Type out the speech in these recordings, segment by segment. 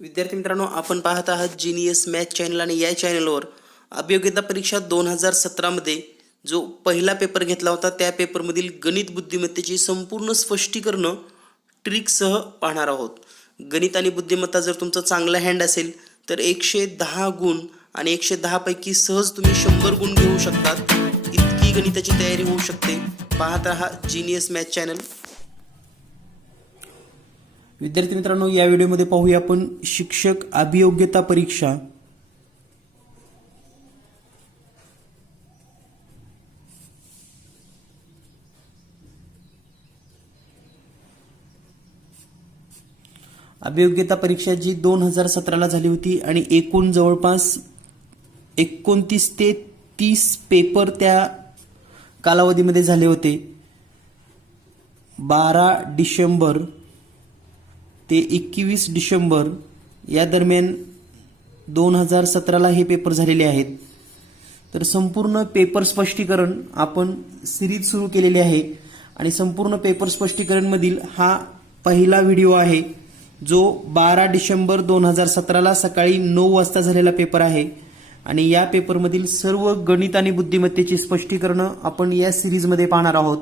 विद्यार्थी मित्रांनो, आपण पाहत आहात जीनियस मॅथ चॅनल आणि या चॅनलवर अभियोग्यता परीक्षा 2017 मध्ये जो पहिला पेपर घेतला होता त्या पेपरमधील गणित बुद्धिमत्तेची संपूर्ण स्पष्टीकरण ट्रिकसह पाहणार आहोत. गणित आणि बुद्धिमत्ता जर तुमचं चांगला हँड असेल तर 110 गुण आणि 110 पैकी सहज तुम्ही 100 गुण घेऊ शकतात. इतकी गणिताची तयारी होऊ शकते. पाहत रहा जीनियस मॅथ चॅनल. विद्यार्थी मित्रांनो, या व्हिडिओमध्ये पाहूया आपण शिक्षक अभियोग्यता परीक्षा. अभियोग्यता परीक्षा जी 2017ला झाली होती आणि एकूण जवळपास 29 ते 30 पेपर त्या कालावधीमध्ये झाले होते. 12 डिसेंबर ते 21 डिसेंबर या दरम्यान 2017ला हे पेपर झालेले आहेत. तर संपूर्ण पेपर स्पष्टीकरण आपण सिरीज सुरू केलेली आहे आणि संपूर्ण पेपर स्पष्टीकरण मधील हा पहिला व्हिडिओ आहे जो 12 डिसेंबर 2017ला सकाळी 9 वाजता झालेला पेपर आहे. आणि या पेपरमधील सर्व गणित आणि बुद्धिमत्तेची स्पष्टीकरणं आपण या सिरीजमध्ये पाहणार आहोत.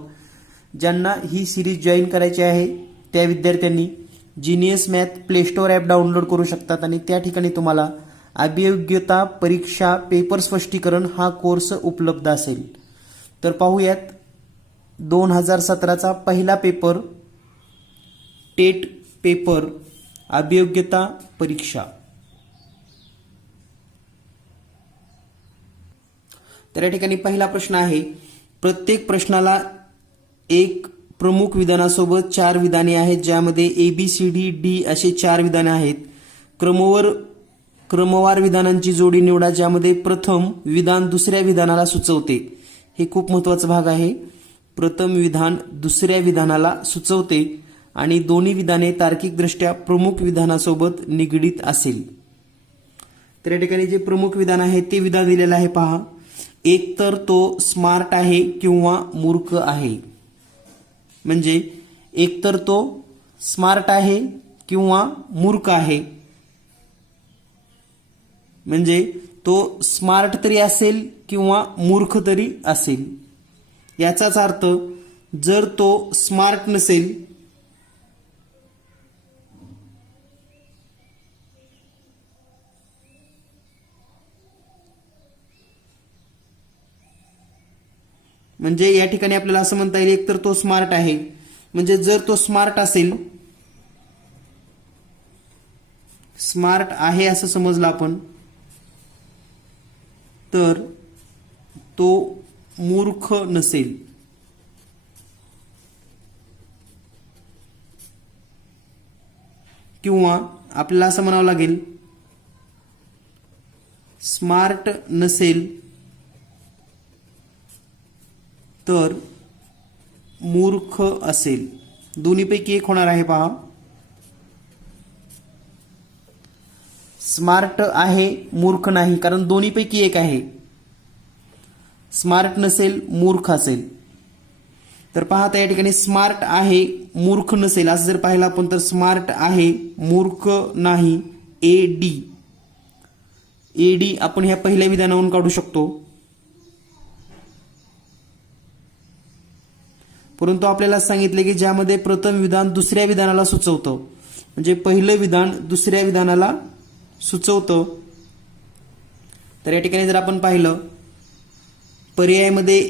ज्यांना ही सिरीज जॉईन करायची आहे त्या विद्यार्थ्यांनी genius math play store app download करू शकतात आणि त्या ठिकाणी तुम्हाला अभियोग्यता परीक्षा पेपर स्पष्टीकरण हा कोर्स उपलब्ध असेल. तर पाहूयात 2017चा पहिला पेपर, टेट पेपर अभियोग्यता परीक्षा. तर या ठिकाणी पहिला प्रश्न आहे. प्रत्येक प्रश्नाला एक प्रमुख विधानासोबत 4 विधाने आहेत, ज्यामध्ये ABCD असे 4 विधाने आहेत. क्रमवार विधानांची जोडी निवडा ज्यामध्ये प्रथम विधान दुसऱ्या विधानाला सुचवते. हे खूप महत्त्वाचा भाग आहे. प्रथम विधान दुसऱ्या विधानाला सुचवते आणि दोन्ही विधाने तार्किकदृष्ट्या प्रमुख विधानासोबत निगडीत असेल. तर या ठिकाणी जे प्रमुख विधान आहे ते विधान दिलेलं आहे पहा. एक तर तो स्मार्ट आहे किंवा मूर्ख आहे. म्हणजे एकतर तो स्मार्ट आहे किंवा मूर्ख आहे. म्हणजे तो स्मार्ट तरी असेल किंवा मूर्ख तरी असेल. याचाच अर्थ जर तो स्मार्ट नसेल म्हणजे या ठिकाणी आपल्याला असं म्हणता येईल एकतर तो स्मार्ट आहे. म्हणजे जर तो स्मार्ट असेल, स्मार्ट आहे असं समजलं आपण, तर तो मूर्ख नसेल. किंवा आपल्याला असं म्हणावं लागेल स्मार्ट नसेल तर मूर्ख असेल. दोन्हीपैकी एक होणार आहे पहा. स्मार्ट आहे मूर्ख नाही, कारण दोन्हीपैकी एक आहे. स्मार्ट नसेल मूर्ख असेल. तर पहा आता या ठिकाणी स्मार्ट आहे मूर्ख नसेल असं जर पाहिलं आपण तर स्मार्ट आहे मूर्ख नाही. एडी आपण ह्या पहिल्या विधानावरून काढू शकतो. परंतु आपल्याला सांगितले की ज्यामध्ये प्रथम विधान दुसऱ्या विधानाला सुचवतं, म्हणजे पहिलं विधान दुसऱ्या विधानाला सुचवतं. तर या ठिकाणी जर आपण पाहिलं पर्यायामध्ये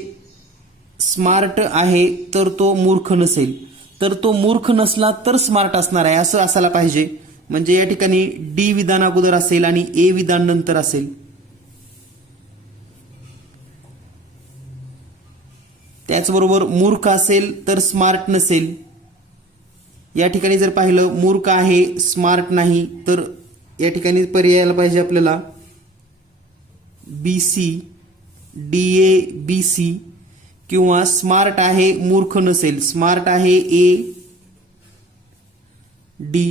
स्मार्ट आहे तर तो मूर्ख नसेल, तर तो मूर्ख नसला तर स्मार्ट असणार आहे असं असायला पाहिजे. म्हणजे या ठिकाणी डी विधान अगोदर असेल आणि ए विधान नंतर असेल. त्याचबरोबर मूर्ख असेल तर स्मार्ट नसेल. या ठिकाणी जर पाहिलं मूर्ख आहे स्मार्ट नाही, तर या ठिकाणी पर्याय यायला पाहिजे आपल्याला BC DA BC. किंवा स्मार्ट आहे मूर्ख नसेल, स्मार्ट आहे AD.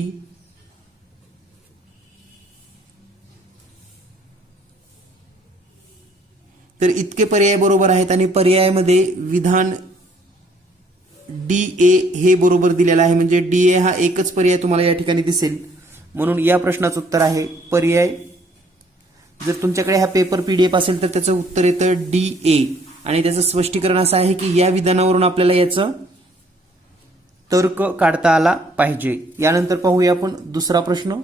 तर इतके पर्याय बरोबर आहेत आणि पर्यायामध्ये विधान DA हे बरोबर दिलेलं आहे. म्हणजे DA हा एकच पर्याय तुम्हाला या ठिकाणी दिसेल. म्हणून या प्रश्नाचं उत्तर आहे पर्याय. जर तुमच्याकडे हा पेपर PDF असेल तर त्याचं उत्तर येतं DA. आणि त्याचं स्पष्टीकरण असं आहे की या विधानावरून आपल्याला याचं तर्क काढता आला पाहिजे. यानंतर पाहूया आपण दुसरा प्रश्न.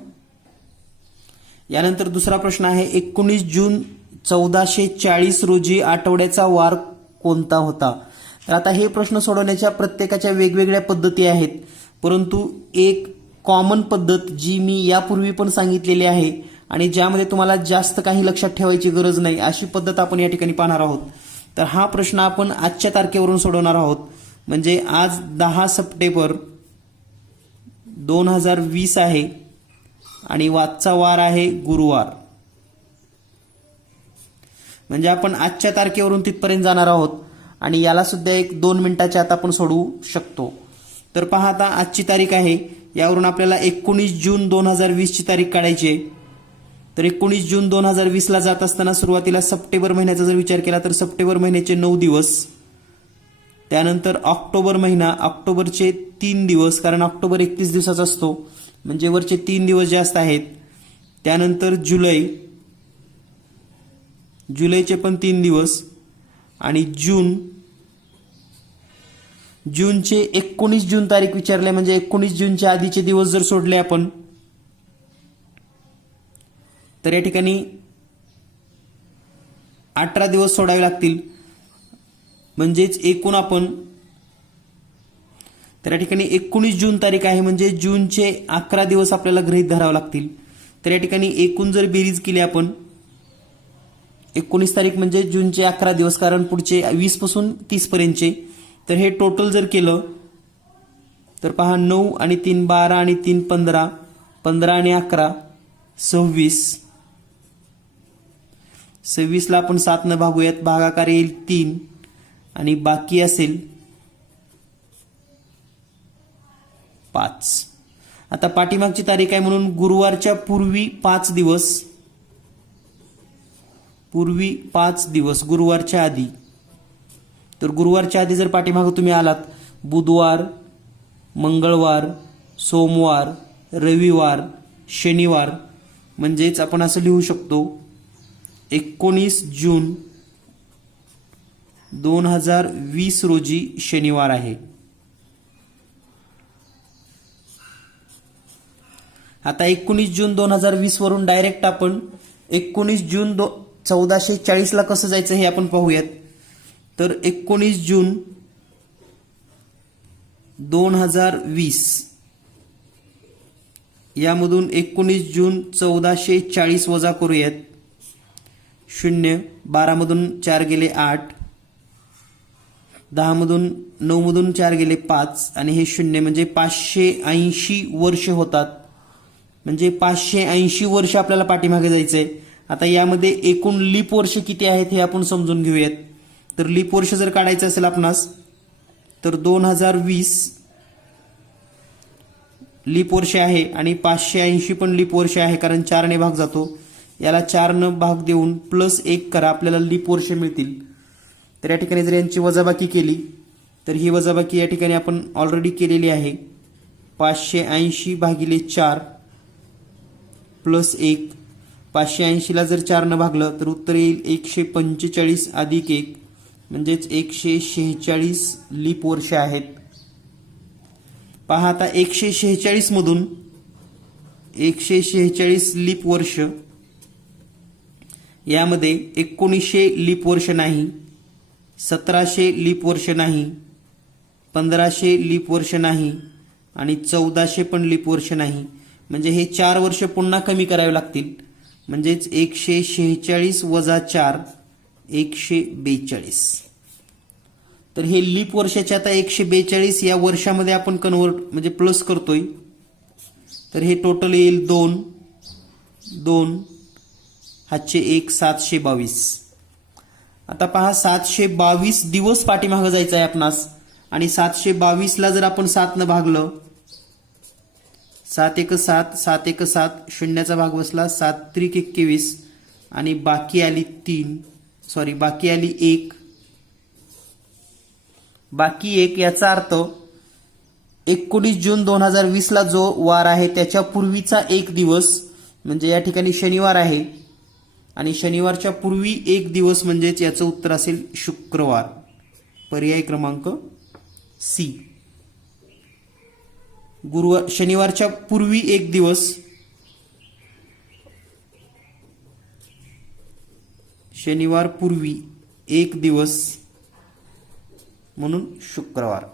यानंतर दुसरा प्रश्न आहे 19 जून 1440 रोजी आठवड्याचा वार कोणता होता. तर आता हे प्रश्न सोडवण्याच्या प्रत्येकाच्या वेगवेगळ्या पद्धती आहेत, परंतु एक कॉमन पद्धत जी मी यापूर्वी पण सांगितलेली आहे आणि ज्यामध्ये तुम्हाला जास्त काही लक्षात ठेवायची गरज नाही अशी पद्धत आपण या ठिकाणी पाहणार आहोत. तर हा प्रश्न आपण आजच्या तारखेवरून सोडवणार आहोत. म्हणजे आज 10 सप्टेंबर 2020 आहे आणि वाजचा वार आहे गुरुवार. म्हणजे आपण आजच्या तारखेवरून तिथपर्यंत जाणार आहोत आणि याला सुद्धा 1-2 मिनिटाच्या आत आपण सोडवू शकतो. तर पहा आता आजची तारीख आहे, यावरून आपल्याला 19 जून 2020 ची तारीख काढायची आहे. तर 19 जून 2020 ला जात असताना सुरुवातीला सप्टेंबर महिन्याचा जर विचार केला तर सप्टेंबर महिन्याचे 9 दिवस, त्यानंतर ऑक्टोबर महिना, ऑक्टोबरचे 3 दिवस, कारण ऑक्टोबर 31 दिवसाचा असतो म्हणजे वरचे 3 दिवस जास्त आहेत. त्यानंतर जुलै, जुलैचे पण 3 दिवस आणि जून, जूनचे 19 जून तारीख विचारले म्हणजे 19 जूनच्या आधीचे दिवस जर सोडले आपण तर या ठिकाणी 18 दिवस सोडावे लागतील. म्हणजेच एकूण आपण तर या ठिकाणी 19 जून तारीख आहे म्हणजे जूनचे 11 दिवस आपल्याला गृहीत धरावे लागतील. तर या ठिकाणी एकूण जर बेरीज केली आपण 19 तारीख म्हणजे जूनचे 11 दिवस, कारण पुढचे 20 पासून 30 पर्यंतचे. तर हे टोटल जर केलं तर पहा 9 आणि 3 12 आणि 3 15, 15 आणि 11 26. 26 ला आपण 7 न भागूयात, भागाकार येईल 3 आणि बाकी असेल 5. आता पाठीमागची तारीख आहे म्हणून गुरुवारच्या पूर्वी 5 दिवस, पूर्वी 5 दिवस गुरुवारच्या आधी. तर गुरुवारच्या आधी जर पाठीमागे तुम्ही आलात बुधवार, मंगळवार, सोमवार, रविवार, शनिवार, म्हणजेच आपण असं लिहू शकतो 19 जून 2020 रोजी शनिवार आहे. आता 19 जून 2020 वरून डायरेक्ट आपण 19 जून 1440 ला कसं जायचं हे आपण पाहूयात. तर 19 जून 2020 यामधून 19 जून 1440 वजा करूयात. 0, 12 मधून 4 गेले 8, 10 मधून 9 मधून 4 गेले 5 आणि हे 0 म्हणजे 580 वर्ष होतात. म्हणजे 580 वर्ष आपल्याला पाठीमागे जायचंय. आता यामध्ये एकूण लीप वर्ष किती आहेत हे आपण समजून घेऊयात. तर लीप वर्ष जर काढायचं असेल आपणास तर 2020 लीप वर्ष आहे आणि 580 पण लीप वर्ष आहे, कारण 4 ने भाग जातो. याला 4 न भाग देऊन +1 करा, आपल्याला लीप वर्ष मिळतील. तर या ठिकाणी जर यांची वजाबाकी केली तर ही वजाबाकी या ठिकाणी आपण ऑलरेडी केलेली आहे. 580 भागिले 4 +1, 580 ला जर 4 न भागलं तर उत्तर येईल 145 अधिक 1 म्हणजेच 146 लीप वर्ष आहेत. पहा आता 146 मधून 146 लीप वर्ष यामध्ये 1900 लीप वर्ष नाही, 1700 लीप वर्ष नाही, 1500 लीप वर्ष नाही आणि 1400 पण लीप वर्ष नाही. म्हणजे हे 4 वर्ष पुन्हा कमी करावे लागतील. म्हणजेच 146 वजा 4 142. तर हे लीप वर्षाचे आता 142 या वर्षामध्ये आपण कन्वर्ट म्हणजे प्लस करतोय. तर हे टोटल येईल 2 2 हातचे 1 722. आता पहा 722 दिवस पाठीमागे जायचं आहे आपणास आणि 722 ला जर आपण 7 न भागलं 7 1 7 7 1 7 शून्याचा भाग बसला 7 त्रिक 21 आणि बाकी आली 3 सॉरी बाकी आली 1 बाकी 1 याचा अर्थ 19 जून 2020 ला जो वार आहे त्याच्या पूर्वीचा एक दिवस म्हणजे या ठिकाणी शनिवार आहे आणि शनिवारच्या पूर्वी एक दिवस म्हणजेच याचं उत्तर असेल शुक्रवार. पर्याय क्रमांक सी. शनिवारच्या पूर्वी एक दिवस, शनिवार पूर्वी एक दिवस म्हणून शुक्रवार.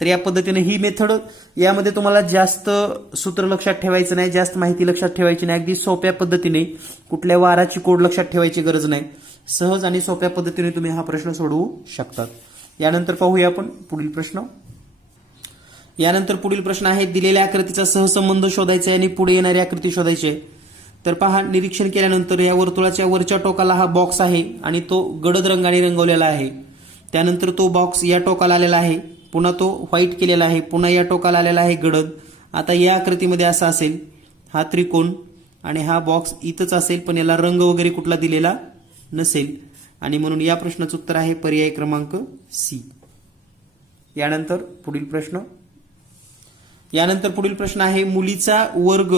तर या पद्धतीने ही मेथड, यामध्ये तुम्हाला जास्त सूत्र लक्षात ठेवायचं नाही, जास्त माहिती लक्षात ठेवायची नाही, अगदी सोप्या पद्धतीने, कुठल्या वाराची कोड लक्षात ठेवायची गरज नाही, सहज आणि सोप्या पद्धतीने तुम्ही हा प्रश्न सोडवू शकतात. यानंतर पाहूया आपण पुढील प्रश्न. यानंतर पुढील प्रश्न आहे, दिलेल्या आकृतीचा सहसंबंध शोधायचा आहे आणि पुढे येणारी आकृती शोधायची आहे. तर पहा, निरीक्षण केल्यानंतर या वर्तुळाच्या वरच्या टोकाला हा बॉक्स आहे आणि तो गडद रंगाने रंगवलेला आहे. त्यानंतर तो बॉक्स या टोकाला आलेला आहे, पुन्हा तो व्हाईट केलेला आहे, पुन्हा या टोकाला आलेला आहे गडद. आता या आकृतीमध्ये असा असेल, हा त्रिकोण आणि हा बॉक्स इथंच असेल, पण याला रंग वगैरे कुठला दिलेला नसेल आणि म्हणून या प्रश्नाचं उत्तर आहे पर्याय क्रमांक सी. यानंतर पुढील प्रश्न आहे, मुलीचा वर्ग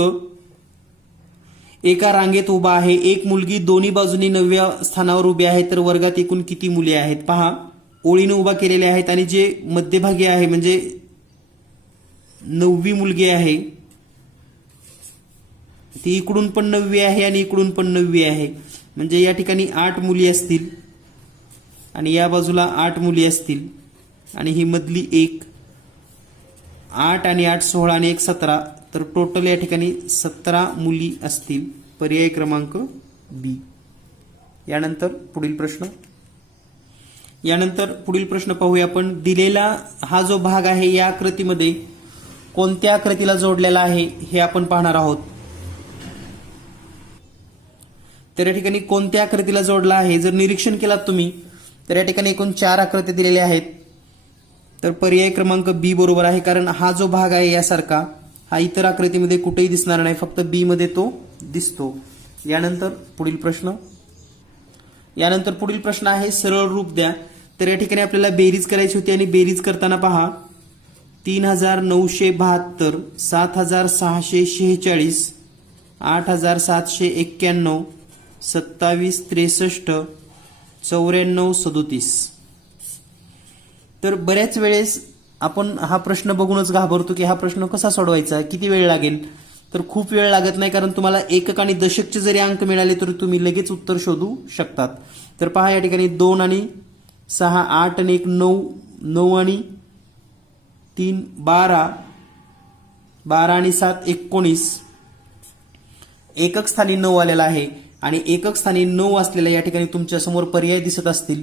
एका रांगेत उभा आहे. एक मुलगी दोन्ही बाजूनी 9व्या स्थानावर उभी आहे, तर वर्गात एकूण किती मुले आहेत? पहा, ओळीने उभा केलेले आहेत आणि जे मध्यभागी आहे म्हणजे 9वी मुलगी आहे, ती इकडून पण 9वी आहे आणि इकडून पण 9वी आहे, म्हणजे या ठिकाणी 8 मुली असतील आणि या बाजूला 8 मुली असतील आणि ही मधली एक, 8 आणि 8 16 आणि 1 17, तर टोटल या ठिकाणी 17 मुली असतील. पर्याय क्रमांक बी. यानंतर पुढील प्रश्न पाहूया आपण. दिलेला हा जो भाग आहे या आकृतीमध्ये कोणत्या आकृतीला जोडलेला आहे हे आपण पाहणार आहोत. तर या ठिकाणी कोणत्या आकृतीला जोडला आहे जर निरीक्षण केलात तुम्ही तर या ठिकाणी एकूण 4 आकृती दिलेल्या आहेत. तर पर्याय क्रमांक बी बरोबर आहे, कारण हा जो भाग आहे यासारखा हा इतर आकृतीमध्ये कुठेही दिसणार नाही, फक्त बी मध्ये तो दिसतो. यानंतर पुढील प्रश्न आहे, सरळ रूप द्या. तर या ठिकाणी आपल्याला बेरीज करायची होती आणि बेरीज करताना पहा, 3972, 7646, 8791, 2763, 9437. तर बऱ्याच वेळेस आपण हा प्रश्न बघूनच घाबरतो की हा प्रश्न कसा सोडवायचा, किती वेळ लागेल. तर खूप वेळ लागत नाही, कारण तुम्हाला एकक आणि दशकचे जरी अंक मिळाले तर तुम्ही लगेच उत्तर शोधू शकतात. तर पहा, या ठिकाणी 2 आणि 6 8 आणि 1 9, 9 आणि 3 12, 12 आणि 7 19, एकक स्थानी 9 आलेला आहे आणि एकक स्थानी 9 असलेल्या या ठिकाणी तुमच्या समोर पर्याय दिसत असतील.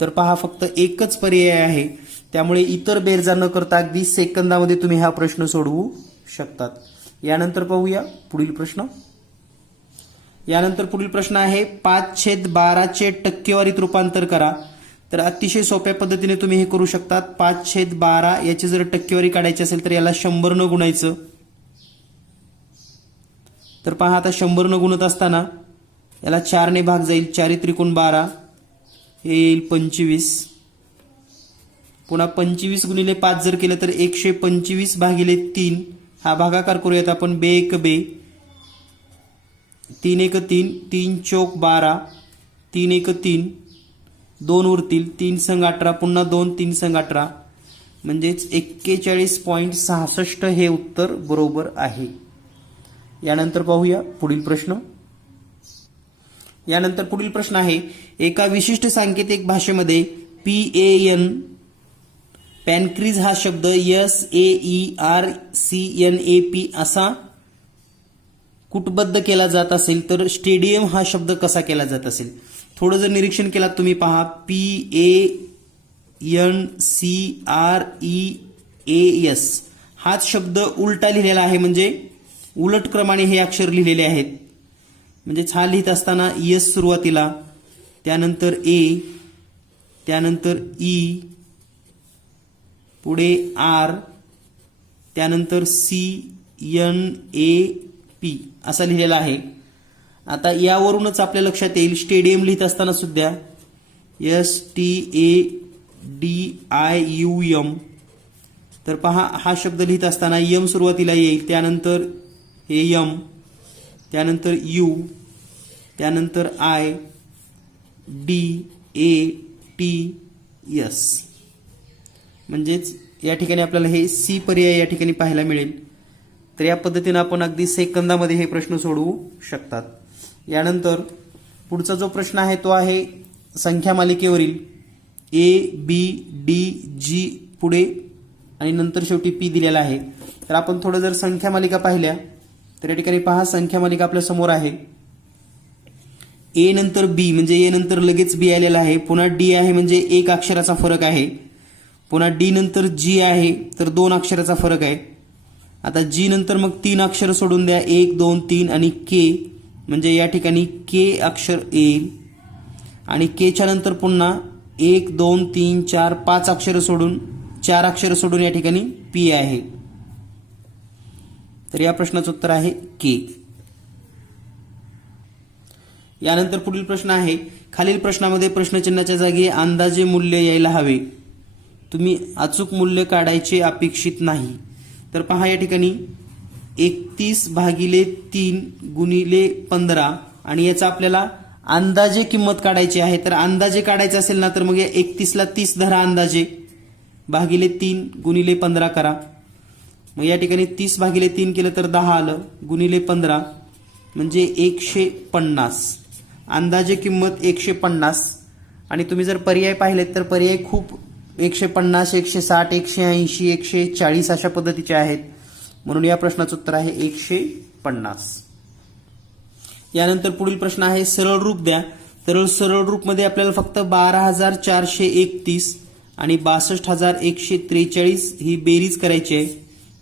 तर पहा, फक्त एकच पर्याय आहे, त्यामुळे इतर बेरजा न करता अगदी सेकंदामध्ये तुम्ही हा प्रश्न सोडवू शकतात. यानंतर पाहूया पुढील प्रश्न आहे, 5/12 चे टक्केवारीत रूपांतर करा. तर अतिशय सोप्या पद्धतीने तुम्ही हे करू शकतात. 5/12 याची जर टक्केवारी काढायची असेल तर याला 100 न गुणायचं. तर पहा, आता 100 न गुणत असताना याला 4 ने भाग जाईल, 4 त्रिकोण 12, हे येईल 25. पुन्हा 25 गुणिले 5 जर केलं तर 125 भागिले 3, हा भागाकार करूयात आपण. 2 1 2, 3 1 3, 3 चौक 12, 3 1 3, 2 उरतील, 3 संग 18, पुन्हा 2 3 संग 18, म्हणजेच 41.66 हे उत्तर बरोबर आहे. यानंतर पाहूया पुढील प्रश्न आहे, एका विशिष्ट सांकेतिक भाषेमध्ये PAN पॅनक्रीज हा शब्द SAERCNAP असा कुटबद्ध केला जात असेल तर स्टेडियम हा शब्द कसा केला जात असेल. थोडं जर निरीक्षण केलात तुम्ही पहा, PANCREAS हाच शब्द उलटा लिहिलेला आहे, म्हणजे उलट क्रमाने हे अक्षर लिहिलेले आहेत. म्हणजेच हा लिहित असताना यस सुरुवातीला, त्यानंतर ए, त्यानंतर ई, पुढे आर, त्यानंतर CNAP असा लिहिलेला आहे. आता यावरूनच आपल्या लक्षात येईल स्टेडियम लिहित असताना सुद्धा STADIUM तर पहा हा शब्द लिहित असताना यम सुरुवातीला येईल, त्यानंतर हे यम, त्यानंतर यू, त्यानंतर I, D, A, T, S. म्हणजेच या ठिकाणी आपल्याला हे सी पर्याय या ठिकाणी पाहायला मिळेल. तर या पद्धतीने आपण अगदी सेकंदामध्ये हे प्रश्न सोडवू शकतात. यानंतर पुढचा जो प्रश्न आहे तो आहे संख्या मालिकेवरील ए, बी, डी, जी पुढे आणि नंतर शेवटी पी दिलेला आहे. तर आपण थोडं जर संख्या मालिका पाहिल्या तर या ठिकाणी पहा संख्या मालिका आपल्या समोर आहे. ए नंतर बी म्हणजे ए नंतर लगेच बी आलेला आहे, पुन्हा डी आहे म्हणजे एक अक्षराचा फरक आहे, पुन्हा डी नंतर जी आहे तर 2 अक्षराचा फरक आहे. आता जी नंतर मग 3 अक्षर सोडून द्या, 1, 2, 3 आणि के म्हणजे या ठिकाणी के अक्षर येईल आणि केच्या नंतर पुन्हा 1, 2, 3, 4, 5 अक्षर सोडून 4 अक्षर सोडून या ठिकाणी पी आहे. तर या प्रश्नाचं उत्तर आहे के. यानंतर पुढील प्रश्न आहे खालील प्रश्नामध्ये प्रश्नचिन्हाच्या जागी अंदाजे मूल्य यायला हवे, तुम्ही अचूक मूल्य काढायचे अपेक्षित नाही. तर पहा या ठिकाणी 31/3 गुणिले 15 आणि याचा आपल्याला अंदाजे किंमत काढायची आहे. तर अंदाजे काढायचं असेल ना तर मग या 31ला 30 धरा, अंदाजे भागिले 3 गुणिले 15 करा. मग या ठिकाणी 30/3 केलं तर 10 आलं, गुणिले 15 म्हणजे 150. अंदाजे किंमत 150 आणि तुम्ही जर पर्याय पाहिलेत तर पर्याय खूप 150, 160, 180, 140 अशा पद्धतीचे आहेत, म्हणून या प्रश्नाचं उत्तर आहे 150. यानंतर पुढील प्रश्न आहे सरळ रूप द्या. तर सरळ रूप मध्ये आपल्याला फक्त 12,431 आणि 62,143 ही बेरीज करायची आहे.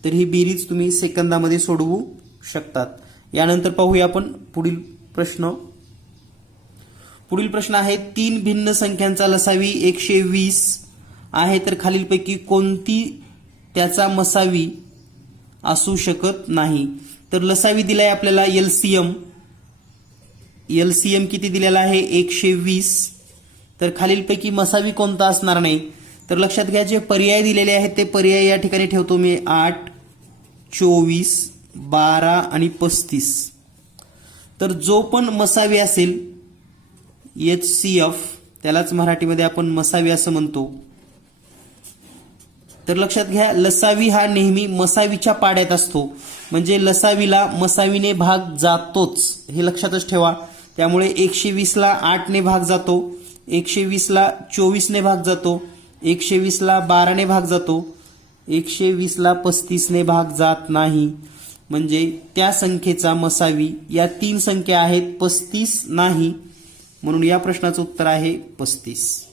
तर ही बेरीज तुम्ही सेकंदामध्ये सोडवू शकतात. यानंतर पाहूया आपण पुढील प्रश्न. पुढील प्रश्न आहे 3 भिन्न संख्यांचा लसावी 120 आहे, तर खालीलपैकी कोणती त्याचा मसावी असू शकत नाही. तर लसावी दिलाय आपल्याला एलसीएम. एलसीएम किती दिलेला आहे 120. तर खालीलपैकी मसावी कोणता असणार नाही. तर लक्षात घ्या जे पर्याय दिलेले आहेत ते पर्याय या ठिकाणी ठेवतो मी 8, 24, 12 आणि 35. तर जो पण मसावी असेल HCF त्यालाच मराठीमध्ये आपण मसावी असं म्हणतो. तर लक्षात घ्या लसावी हा नेहमी मसावीच्या पाड्यात असतो, म्हणजे लसावीला मसावीने भाग जातोच, हे लक्षातच ठेवा. त्यामुळे 120ला 8 ने भाग जातो, 120ला 24 ने भाग जातो, 120ला 12 ने भाग जातो, 120ला 35 ने भाग जात नाही. म्हणजे त्या संख्येचा मसावी या 3 संख्या आहेत, 35 नाही, म्हणून या प्रश्नाचं उत्तर आहे 35.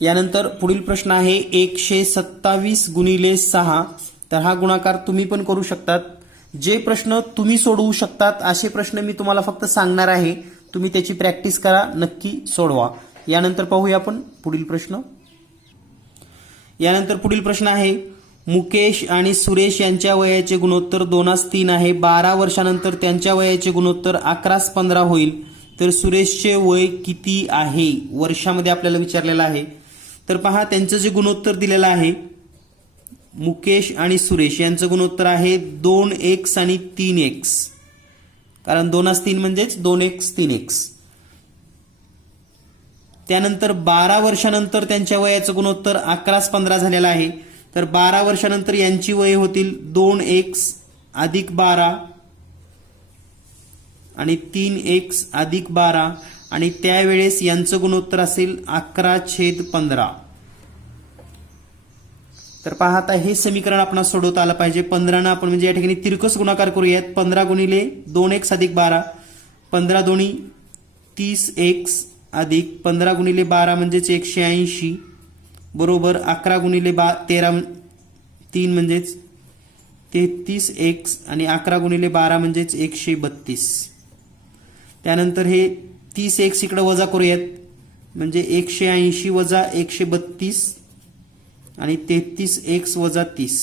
यानंतर पुढील प्रश्न आहे 127 गुणिले 6. तर हा गुणाकार तुम्ही पण करू शकतात. जे प्रश्न तुम्ही सोडवू शकतात असे प्रश्न मी तुम्हाला फक्त सांगणार आहे, तुम्ही त्याची प्रॅक्टिस करा, नक्की सोडवा. यानंतर पाहूया आपण पुढील प्रश्न. यानंतर पुढील प्रश्न आहे मुकेश आणि सुरेश यांच्या वयाचे गुणोत्तर 2:3 आहे. 12 वर्षानंतर त्यांच्या वयाचे गुणोत्तर 11:15 होईल. तर सुरेशचे वय किती आहे वर्षामध्ये आपल्याला विचारलेलं आहे. तर पहा त्यांचं जे गुणोत्तर दिलेलं आहे मुकेश आणि सुरेश यांचं गुणोत्तर आहे 2x आणि 3x, कारण 2:3 म्हणजेच 2x 3x. त्यानंतर 12 वर्षानंतर त्यांच्या वयाचं गुणोत्तर 11:15 झालेलं आहे. तर 12 वर्षानंतर यांची वय होतील 2x अधिक 12 आणि 3x अधिक 12 आणि त्यावेळेस यांचं गुणोत्तर असेल 11/15. तर पहा आता हे समीकरण आपण सोडवता आलं पाहिजे. 15 आपण म्हणजे या ठिकाणी तिरकस गुणाकार करूयात. 15 गुणिले 2x अधिक 12, 15 दोन्ही 30x अधिक 15 गुणिले 12 म्हणजेच 180 बरोबर 11 गुणिले 13 3 म्हणजेच 33x आणि 11 गुणिले 12 म्हणजेच 132. त्यानंतर हे 30x इकडे वजा करूयात, म्हणजे 180 वजा 132 आणि 33x वजा 30.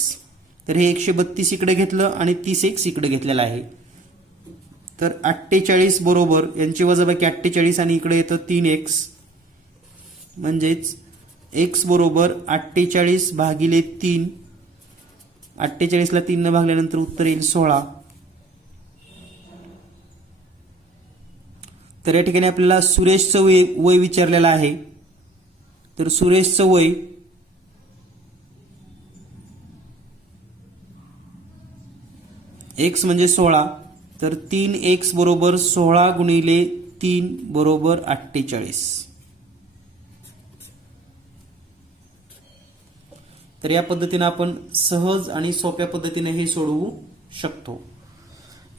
तर हे 132 इकडे घेतलं आणि 30x इकडे घेतलेलं आहे. तर 48 बरोबर यांची वजाबाकी 48 आणि इकडे येतं 3x म्हणजेच एक्स बरोबर 48 भागिले 3. 48 ला 3 न भागल्यानंतर उत्तर येईल 16. तर या ठिकाणी आपल्याला सुरेशचं वय विचारलेलं आहे. तर सुरेशचं वय एक्स म्हणजे 16. तर 3x बरोबर 16 गुणिले 3 बरोबर 48. तर या पद्धतीने आपण सहज आणि सोप्या पद्धतीने हे सोडवू शकतो.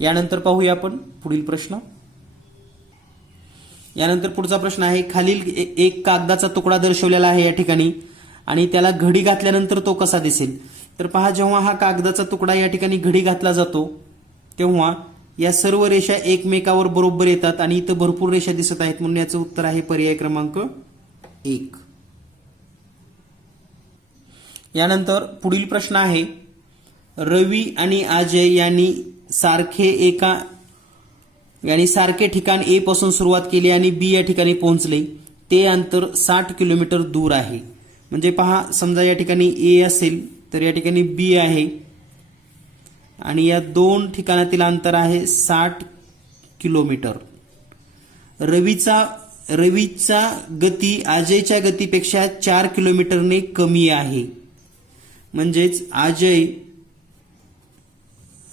यानंतर पाहूया आपण पुढील प्रश्न. यानंतर पुढचा प्रश्न आहे, खालील एक कागदाचा तुकडा दर्शवलेला आहे या ठिकाणी आणि त्याला घडी घातल्यानंतर तो कसा दिसेल. तर पहा, जेव्हा हा कागदाचा तुकडा या ठिकाणी घडी घातला जातो तेव्हा या सर्व रेषा एकमेकावर बरोबर येतात आणि इथं भरपूर रेषा दिसत आहेत, म्हणून याचं उत्तर आहे पर्याय क्रमांक 1. यानंतर पुढील प्रश्न आहे, रवी आणि अजय यांनी सारखे ठिकाण ए पासून सुरुवात केली आणि बी या ठिकाणी पोहोचले. ते अंतर 60 किलोमीटर दूर आहे. म्हणजे पहा, समजा या ठिकाणी ए असेल तर या ठिकाणी बी आहे आणि या दोन ठिकाणातील अंतर आहे 60 किलोमीटर. रवीचा गती अजयच्या गतीपेक्षा 4 किलोमीटरने कमी आहे. म्हणजेच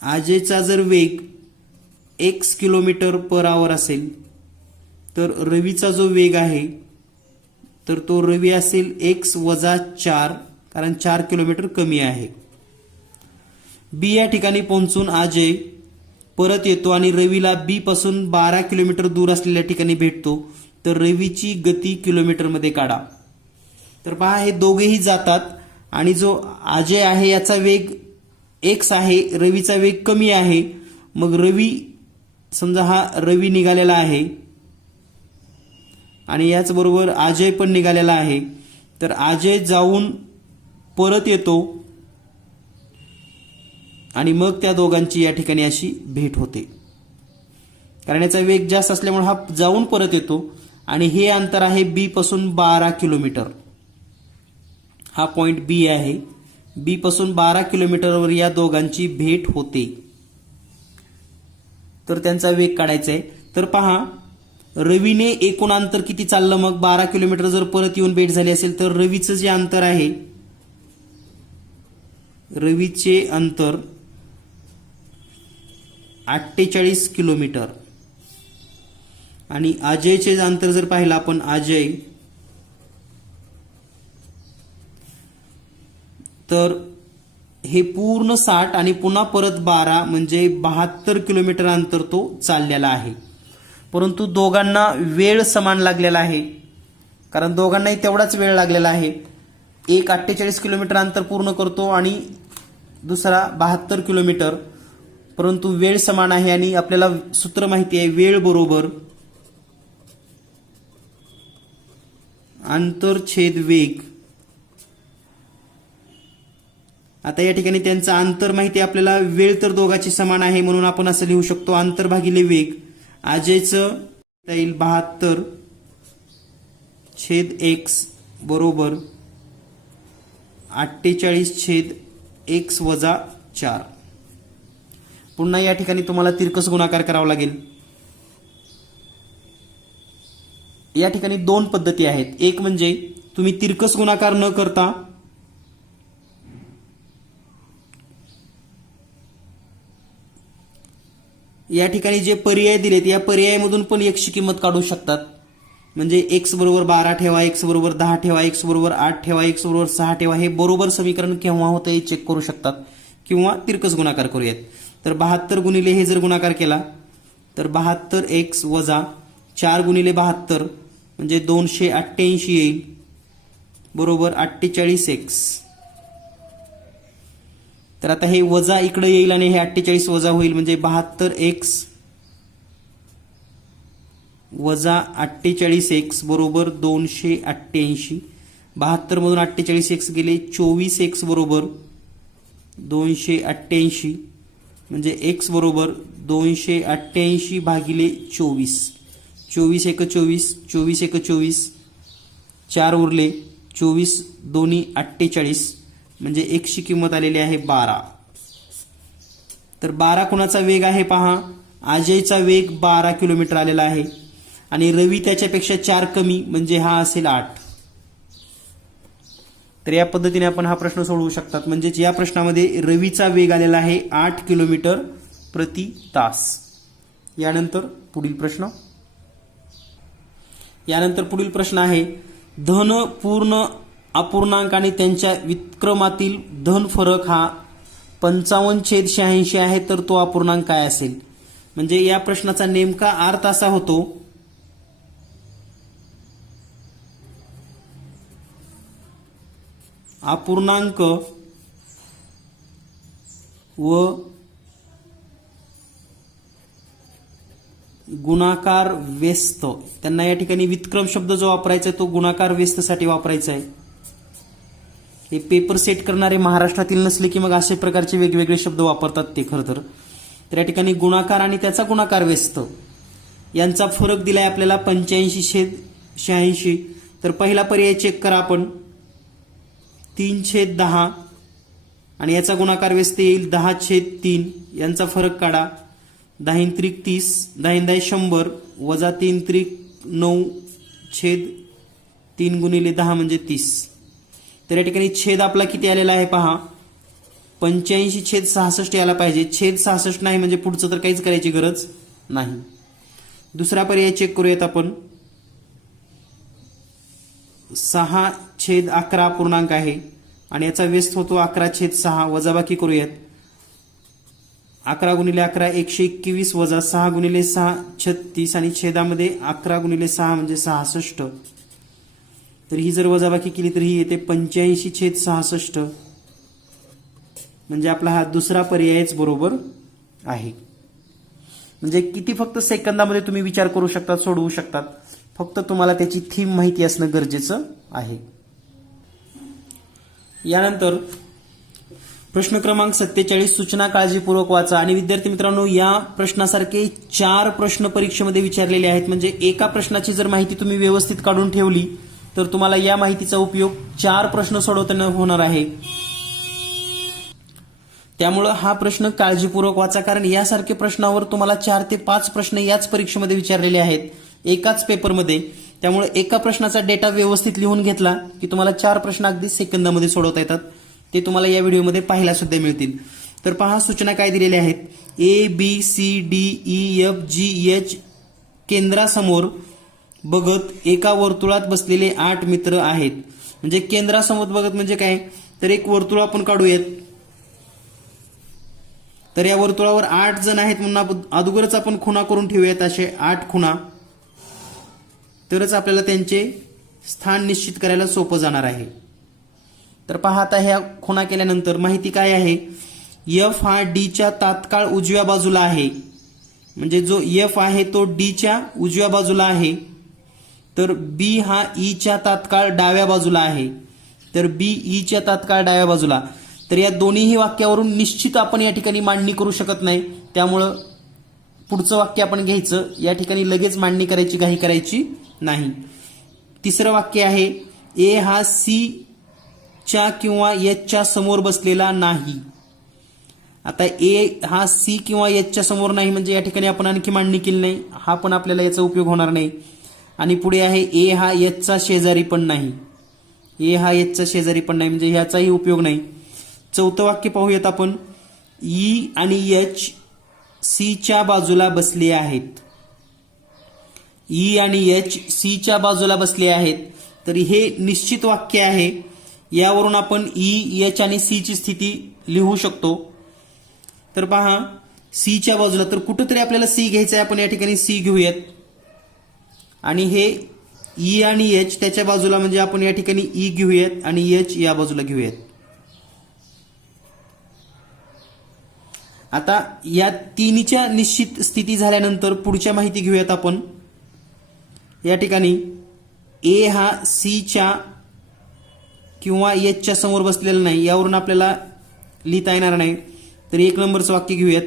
अजयचा जर वेग x किलोमीटर पर आवर असेल तर रवीचा जो वेग आहे तर तो रवी असेल x वजा 4, कारण 4 किलोमीटर कमी आहे. बी या ठिकाणी पोहोचून अजय परत येतो आणि रवीला बी पासून 12 किलोमीटर दूर असलेल्या ठिकाणी भेटतो. तर रवीची गती किलोमीटरमध्ये काढा. तर पहा, हे दोघेही जातात आणि जो अजय आहे याचा वेग x आहे, रवीचा वेग कमी आहे. मग समजा हा रवी निघालेला आहे आणि याच बरोबर अजय पण निघालेला आहे. तर अजय जाऊन परत येतो आणि मग त्या दोघांची या ठिकाणी अशी भेट होते. कारण याचा वेग जास्त असल्यामुळे हा जाऊन परत येतो आणि हे अंतर आहे बी पासून 12 किलोमीटर. हा पॉइंट बी आहे. बी पासून 12 किलोमीटरवर या दोघांची भेट होते. तर त्यांचा वेग काढायचा आहे. तर पहा, रवीने एकूण अंतर किती चाललं, मग 12 किलोमीटर जर परत येऊन भेट झाली असेल तर रवीचं जे अंतर आहे, रवीचे अंतर 48 किलोमीटर आणि अजयचे अंतर जर पाहिलं आपण, अजय तर हे पूर्ण 60 आणि पुन्हा परत 12 म्हणजे 72 किलोमीटर अंतर तो चाललेला आहे. परंतु दोघांना वेळ समान लागलेला आहे, कारण दोघांनाही तेवढाच वेळ लागलेला आहे. एक 48 किलोमीटर अंतर पूर्ण करतो आणि दुसरा 72 किलोमीटर, परंतु वेळ समान आहे आणि आपल्याला सूत्र माहिती आहे, वेळ बरोबर अंतर छेद वेग. आता या ठिकाणी त्यांचं अंतर माहिती आहे आपल्याला, वेळ तर दोघांची समान आहे म्हणून आपण असं लिहू शकतो, अंतर भागिले वेग. अजयचं येईल 72 छेद x बरोबर 48 छेद x वजा 4. पुन्हा या ठिकाणी तुम्हाला तिरकस गुणाकार करावा लागेल. या ठिकाणी दोन पद्धती आहेत. एक म्हणजे तुम्ही तिरकस गुणाकार न करता या ठिकाणी जे पर्याय दिलेत या पर्यायामधून पण x ची किंमत काढू शकतात. म्हणजे x बरोबर 12 ठेवा, x बरोबर 10 ठेवा, x बरोबर 8 ठेवा, x बरोबर 6 ठेवा. हे बरोबर समीकरण केव्हा होतं हे चेक करू शकतात. किंवा तिरकस गुणाकार करूयात. तर 72 गुणिले हे जर गुणाकार केला तर 72x वजा 4 गुणिले 72 म्हणजे 288 येईल बरोबर 48x. तर आता हे वजा इकडे येईल आणि हे 48 वजा होईल म्हणजे 72x वजा 48x बरोबर 288. 72 मधून 48x गेले 24x बरोबर 288 म्हणजे x बरोबर 288 भागिले 24. 24 एक 24, 24 एक 24, 4 उरले 24 दोन्ही 48 म्हणजे एक्सची किंमत आलेली आहे 12. तर 12 कुणाचा वेग आहे पहा, अजयचा वेग 12 किलोमीटर आलेला आहे आणि रवी त्याच्यापेक्षा 4 कमी म्हणजे हा असेल 8. तर या पद्धतीने आपण हा प्रश्न सोडवू शकतात. म्हणजेच या प्रश्नामध्ये रवीचा वेग आलेला आहे 8 किलोमीटर प्रति तास. यानंतर पुढील प्रश्न आहे धन, पूर्ण, अपूर्णांक आणि त्यांच्या व्युत्क्रमातील धन फरक हा 55/86 आहे, तर तो अपूर्णांक काय असेल. म्हणजे या प्रश्नाचा नेमका अर्थ असा होतो अपूर्णांक व गुणाकार व्यस्त, त्यांना या ठिकाणी व्युत्क्रम शब्द जो वापरायचा आहे तो गुणाकार व्यस्तसाठी वापरायचा आहे. हे पेपर सेट करणारे महाराष्ट्रातील नसले की मग असे प्रकारचे वेगवेगळे शब्द वापरतात ते खरं तर या ठिकाणी गुणाकार आणि त्याचा गुणाकार व्यस्त यांचा फरक दिलाय आपल्याला 85/86. तर पहिला पर्याय चेक करा आपण, 3/10 आणि याचा गुणाकार व्यस्त येईल 10/3. यांचा फरक काढा, 10 त्रिक 30, 10 10 100 वजा 3 त्रिक 9/3 गुणिले 10 म्हणजे 30. तर या ठिकाणी छेद आपला किती आलेला आहे पहा, 85/66 यायला पाहिजे. छेद 66 नाही म्हणजे पुढचं तर काहीच करायची गरज नाही. दुसरा पर्याय चेक करूयात आपण, 6/11 पूर्णांक आहे आणि याचा व्यस्त होतो 11/6. वजाबाकी करूयात, 11 गुणिले 11 121 वजा 6 गुणिले 6 36 आणि छेदामध्ये 11 गुणिले 6 म्हणजे 66. तर ही जर वजाबाकी केली तर ही येते 85/66 म्हणजे आपला हा दुसरा पर्यायच बरोबर आहे. म्हणजे किती फक्त सेकंदामध्ये तुम्ही विचार करू शकतात, सोडवू शकतात. फक्त तुम्हाला त्याची थीम माहिती असणं गरजेचं आहे. यानंतर प्रश्न क्रमांक 47 सूचना काळजीपूर्वक वाचा. आणि विद्यार्थी मित्रांनो, या प्रश्नासारखे 4 प्रश्न परीक्षेमध्ये विचारलेले आहेत. म्हणजे एका प्रश्नाची जर माहिती तुम्ही व्यवस्थित काढून ठेवली तर तुम्हाला या माहितीचा उपयोग 4 प्रश्न सोडवताना होणार आहे. त्यामुळे हा प्रश्न काळजीपूर्वक वाचा, कारण यासारखे प्रश्नावर तुम्हाला 4 ते 5 प्रश्न याच परीक्षेमध्ये विचारलेले आहेत एकाच पेपरमध्ये. त्यामुळे एका प्रश्नाचा डेटा व्यवस्थित लिहून घेतला की तुम्हाला 4 प्रश्न अगदी सेकंदामध्ये सोडवता येतात. ते तुम्हाला या व्हिडिओमध्ये पाहायला सुद्धा मिळतील. तर पहा सूचना काय दिलेल्या आहेत. ABCDEFGH केंद्रासमोर बघत एका वर्तुळात बसलेले 8 मित्र आहेत. म्हणजे केंद्रासमोर बघत म्हणजे काय, तर एक वर्तुळ आपण काढूयात. तर या वर्तुळावर 8 जण आहेत म्हणून अगोदरच आपण खुणा करून ठेवूयात, असे 8 खुणा. तरच आपल्याला त्यांचे स्थान निश्चित करायला सोपं जाणार आहे. तर पहा आता ह्या खुणा केल्यानंतर माहिती काय आहे, F हा D च्या तात्काळ उजव्या बाजूला आहे. म्हणजे जो F आहे तो D च्या उजव्या बाजूला आहे. तर B हा E च्या तात्काळ डाव्या बाजूला आहे. तर B E च्या तात्काळ डाव्या बाजूला. तर या दोन्हीही वाक्यावरून निश्चित आपण या ठिकाणी मांडणी करू शकत नाही. त्यामुळं पुढचं वाक्य आपण घ्यायचं, या ठिकाणी लगेच मांडणी करायची, घाई करायची नाही. तिसरं वाक्य आहे, A हा C च्या किंवा H च्या समोर बसलेला नाही. आता A हा C किंवा H च्या समोर नाही म्हणजे या ठिकाणी आपण आणखी मांडणी केली नाही, हा पण आपल्याला याचा उपयोग होणार नाही. आणि पुढे आहे A हा H चा शेजारी पण नाही. A हा H चा शेजारी पण नाही म्हणजे ह्याचाही उपयोग नाही. चौथं वाक्य पाहूयात आपण, E आणि H C च्या बाजूला बसले आहेत. E आणि H C च्या बाजूला बसले आहेत. तर हे निश्चित वाक्य आहे. यावरून आपण E, H आणि C ची स्थिती लिहू शकतो. तर पहा C च्या बाजूला, तर कुठंतरी आपल्याला C घ्यायचं आहे, आपण या ठिकाणी C घेऊयात. आणि हे E आणि H त्याच्या बाजूला म्हणजे आपण या ठिकाणी E घेऊयात आणि H या बाजूला घेऊयात. आता या तिन्हीच्या निश्चित स्थिती झाल्यानंतर पुढच्या माहिती घेऊयात आपण. या ठिकाणी A हा C च्या किंवा H च्या समोर बसलेला नाही, यावरून आपल्याला लिहिता येणार नाही. तर 1 नंबरचं वाक्य घेऊयात,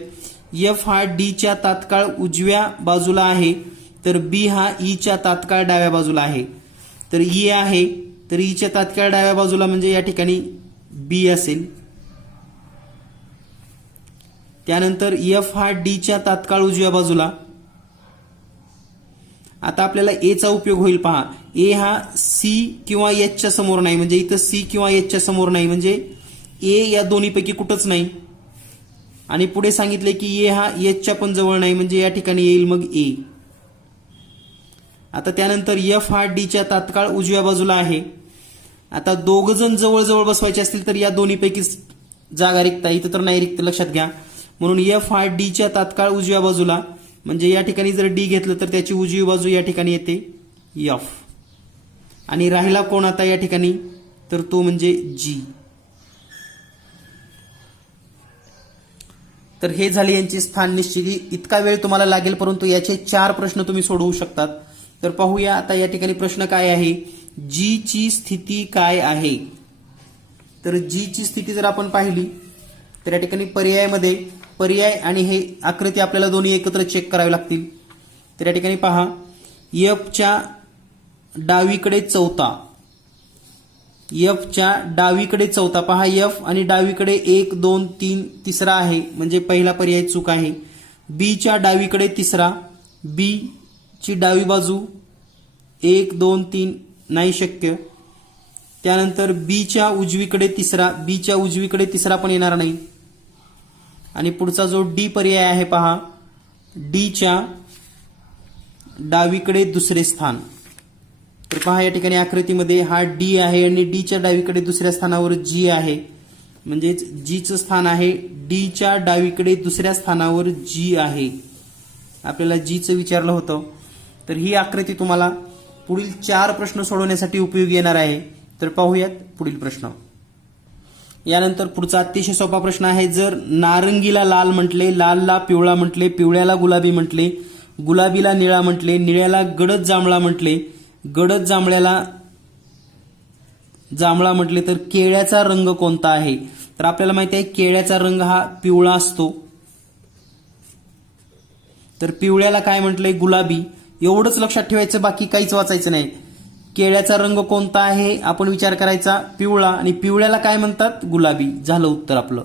F हा D च्या तात्काळ उजव्या बाजूला आहे. तर B हा E च्या तात्काळ डाव्या बाजूला आहे. तर E आहे तर ईच्या तात्काळ डाव्या बाजूला म्हणजे या ठिकाणी बी असेल. त्यानंतर एफ हा डीच्या तात्काळ उजव्या बाजूला. आता आपल्याला एचा उपयोग होईल पहा. ए हा सी किंवा एचच्या समोर नाही, म्हणजे इथं सी किंवा एचच्या समोर नाही, म्हणजे ए या दोन्हीपैकी कुठंच नाही. आणि पुढे सांगितले की ए हा एचच्या पण जवळ नाही, म्हणजे या ठिकाणी येईल मग ए. आता त्यानंतर एफ हा डीच्या तात्काळ उजव्या बाजूला आहे. आता दोघ जण जवळ बसवायचे असतील तर या दोन्हीपैकी जागा रिक्त आहे, इथं तर नाही रिक्त, लक्षात घ्या. म्हणून एफ हा डीच्या तात्काळ उजव्या बाजूला, म्हणजे या ठिकाणी जर डी घेतलं तर त्याची उजवी बाजू या ठिकाणी येते एफ. आणि राहिला कोण आता या ठिकाणी, तर तो म्हणजे जी. तर हे झाले यांची स्थान निश्चिती. इतका वेळ तुम्हाला लागेल, परंतु याचे 4 प्रश्न तुम्ही सोडवू शकतात. तर पाहूया आता या ठिकाणी प्रश्न काय आहे. जी ची स्थिती काय आहे. तर जी ची स्थिती जर आपण पाहिली तर या ठिकाणी पर्यायामध्ये पर्याय आणि हे आकृती आपल्याला दोन्ही एकत्र चेक करावे लागतील. तर या ठिकाणी पहा, एफच्या डावीकडे चौथा, एफच्या डावीकडे चौथा पहा, एफ आणि डावीकडे 1 2 3 तिसरा आहे, म्हणजे पहिला पर्याय चूक आहे. बीच्या डावीकडे तिसरा, बी ची डावी बाजू 1 2 3 नाही शक्य. त्यानंतर बीच्या उजवीकडे तिसरा, बीच्या उजवीकडे तिसरा पण येणार नाही. आणि पुढचा जो डी पर्याय आहे पहा, डीच्या डावीकडे दुसरे स्थान. तर पहा या ठिकाणी आकृतीमध्ये हा डी आहे आणि डीच्या डावीकडे दुसऱ्या स्थानावर जी आहे, म्हणजेच जीचं स्थान आहे डीच्या डावीकडे दुसऱ्या स्थानावर जी आहे. आपल्याला जीचं विचारलं होतं. तर ही आकृती तुम्हाला पुढील 4 प्रश्न सोडवण्यासाठी उपयोगी येणार आहे. तर पाहूयात पुढील प्रश्न. यानंतर पुढचा अतिशय सोपा प्रश्न आहे. जर नारंगीला लाल म्हटले, लालला पिवळा म्हटले, पिवळ्याला गुलाबी म्हटले, गुलाबीला निळा म्हटले, निळ्याला गडद जांभळा म्हटले, गडद जांभळ्याला जांभळा म्हटले, तर केळ्याचा रंग कोणता आहे. तर आपल्याला माहिती आहे केळ्याचा रंग हा पिवळा असतो. तर पिवळ्याला काय म्हटलंय, गुलाबी. एवढंच लक्षात ठेवायचं, बाकी काहीच वाचायचं नाही. केळ्याचा रंग कोणता आहे आपण विचार करायचा, पिवळा. आणि पिवळ्याला काय म्हणतात, गुलाबी. झालं उत्तर आपलं.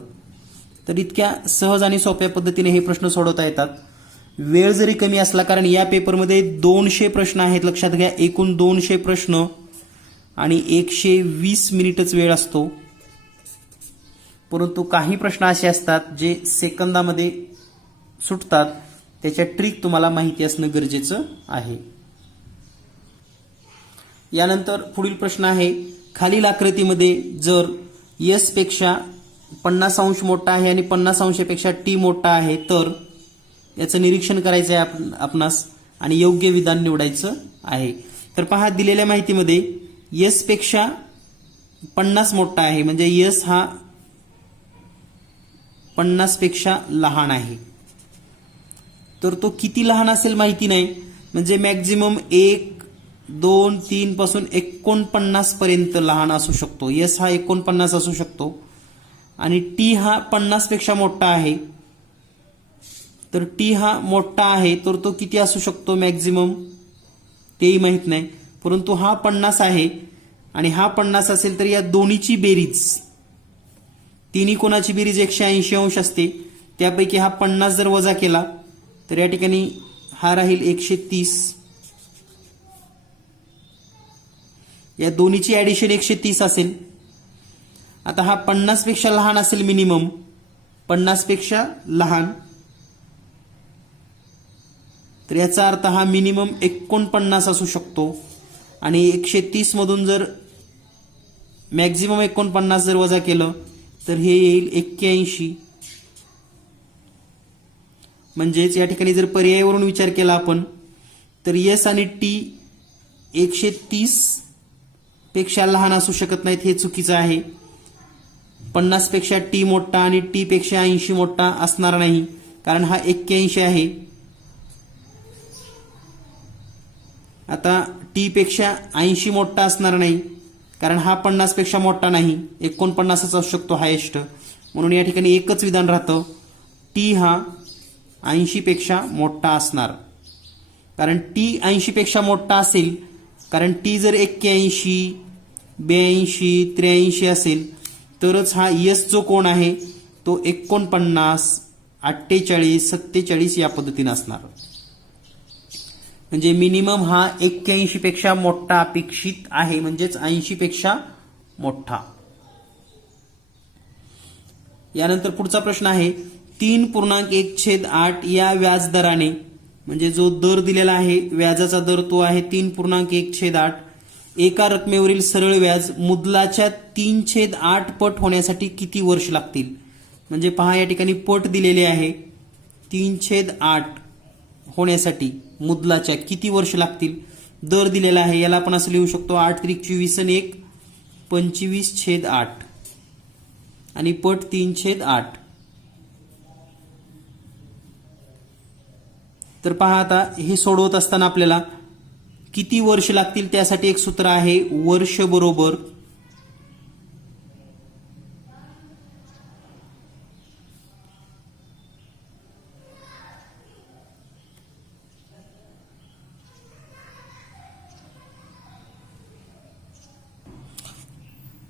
तर इतक्या सहज आणि सोप्या पद्धतीने हे प्रश्न सोडवता येतात. वेळ जरी कमी असला, कारण या पेपरमध्ये 200 प्रश्न आहेत, लक्षात घ्या. एकूण 200 प्रश्न आणि 120 मिनिटच वेळ असतो. परंतु काही प्रश्न असे असतात जे सेकंदामध्ये सुटतात. त्याच्या ट्रिक तुम्हाला माहिती असणं गरजेचं आहे. यानंतर पुढील प्रश्न आहे. खालील आकृतीमध्ये जर एस पेक्षा 50 अंश मोठा आहे आणि 50 अंशापेक्षा टी मोठा आहे, तर याचं निरीक्षण करायचं आहे आपणास आणि योग्य विधान निवडायचं आहे. तर पहा, दिलेल्या माहितीमध्ये एस पेक्षा 50 मोठा आहे, म्हणजे एस हा 50 पेक्षा लहान आहे. तर तो किती लहान असेल माहिती नाही, म्हणजे मॅक्झिमम 1 2 3 पासून 49 पर्यंत लहान असू शकतो. एस हा 49 असू शकतो आणि टी हा 50 पेक्षा मोठा आहे. तर टी हा मोठा आहे, तर तो किती असू शकतो मॅक्झिमम तेही माहित नाही. परंतु हा 50 आहे आणि हा 50 असेल तर या दोन्हीची बेरीज, तिन्ही कोणाची बेरीज 180 अंश असते. त्यापैकी हा 50 जर वजा केला तर या ठिकाणी हा राहील 130. या दोन्हीची ऍडिशन 130 असेल. आता हा 50 पेक्षा लहान असेल, मिनिमम 50 पेक्षा लहान, तर याचा अर्थ हा मिनिमम 49 असू शकतो. आणि 130 मधून जर मॅक्झिमम 49 जर वजा केलं तर हे येईल 81. म्हणजेच या ठिकाणी जर पर्यायावरून विचार केला आपण तर एस आणि टी 130 पेक्षा लहान असू शकत नाहीत, हे चुकीचं आहे. 50 पेक्षा टी मोठा आणि टी पेक्षा 80 मोठा असणार नाही, कारण हा 81 आहे. आता टी पेक्षा 80 मोठा असणार नाही, कारण हा 50 पेक्षा मोठा नाही, 49 असू शकतो हायेस्ट. म्हणून या ठिकाणी एकच विधान राहतं, टी हा 80 पेक्षा मोठा असणार. कारण टी 80 पेक्षा मोठा असेल, कारण टी जर 81 82, 83 असेल तरच हा यस जो कोण आहे तो 49, 48, 47 या पद्धतीने असणार. म्हणजे मिनिमम हा 81 पेक्षा मोठा अपेक्षित आहे, म्हणजेच 80 पेक्षा मोठा. यानंतर पुढचा प्रश्न आहे 3.1/8 या व्याजदराने, म्हणजे जो दर दिलेला आहे व्याजाचा दर तो आहे 3.1/8. एका रकमेवरील सरळ व्याज मुद्दलाच्या 3/8 पट होण्यासाठी किती वर्ष लागतील. म्हणजे पहा या ठिकाणी पट दिलेले आहे 3/8 होण्यासाठी मुद्दलाच्या किती वर्ष लागतील. दर दिलेला आहे, याला आपण असं लिहू शकतो 8 त्रिक 24 आणि 1 25/8 आणि पट 3/8. तर पहा आता हे सोडवत असताना आपल्याला किती वर्ष लागतील त्यासाठी एक सूत्र आहे, वर्ष बरोबर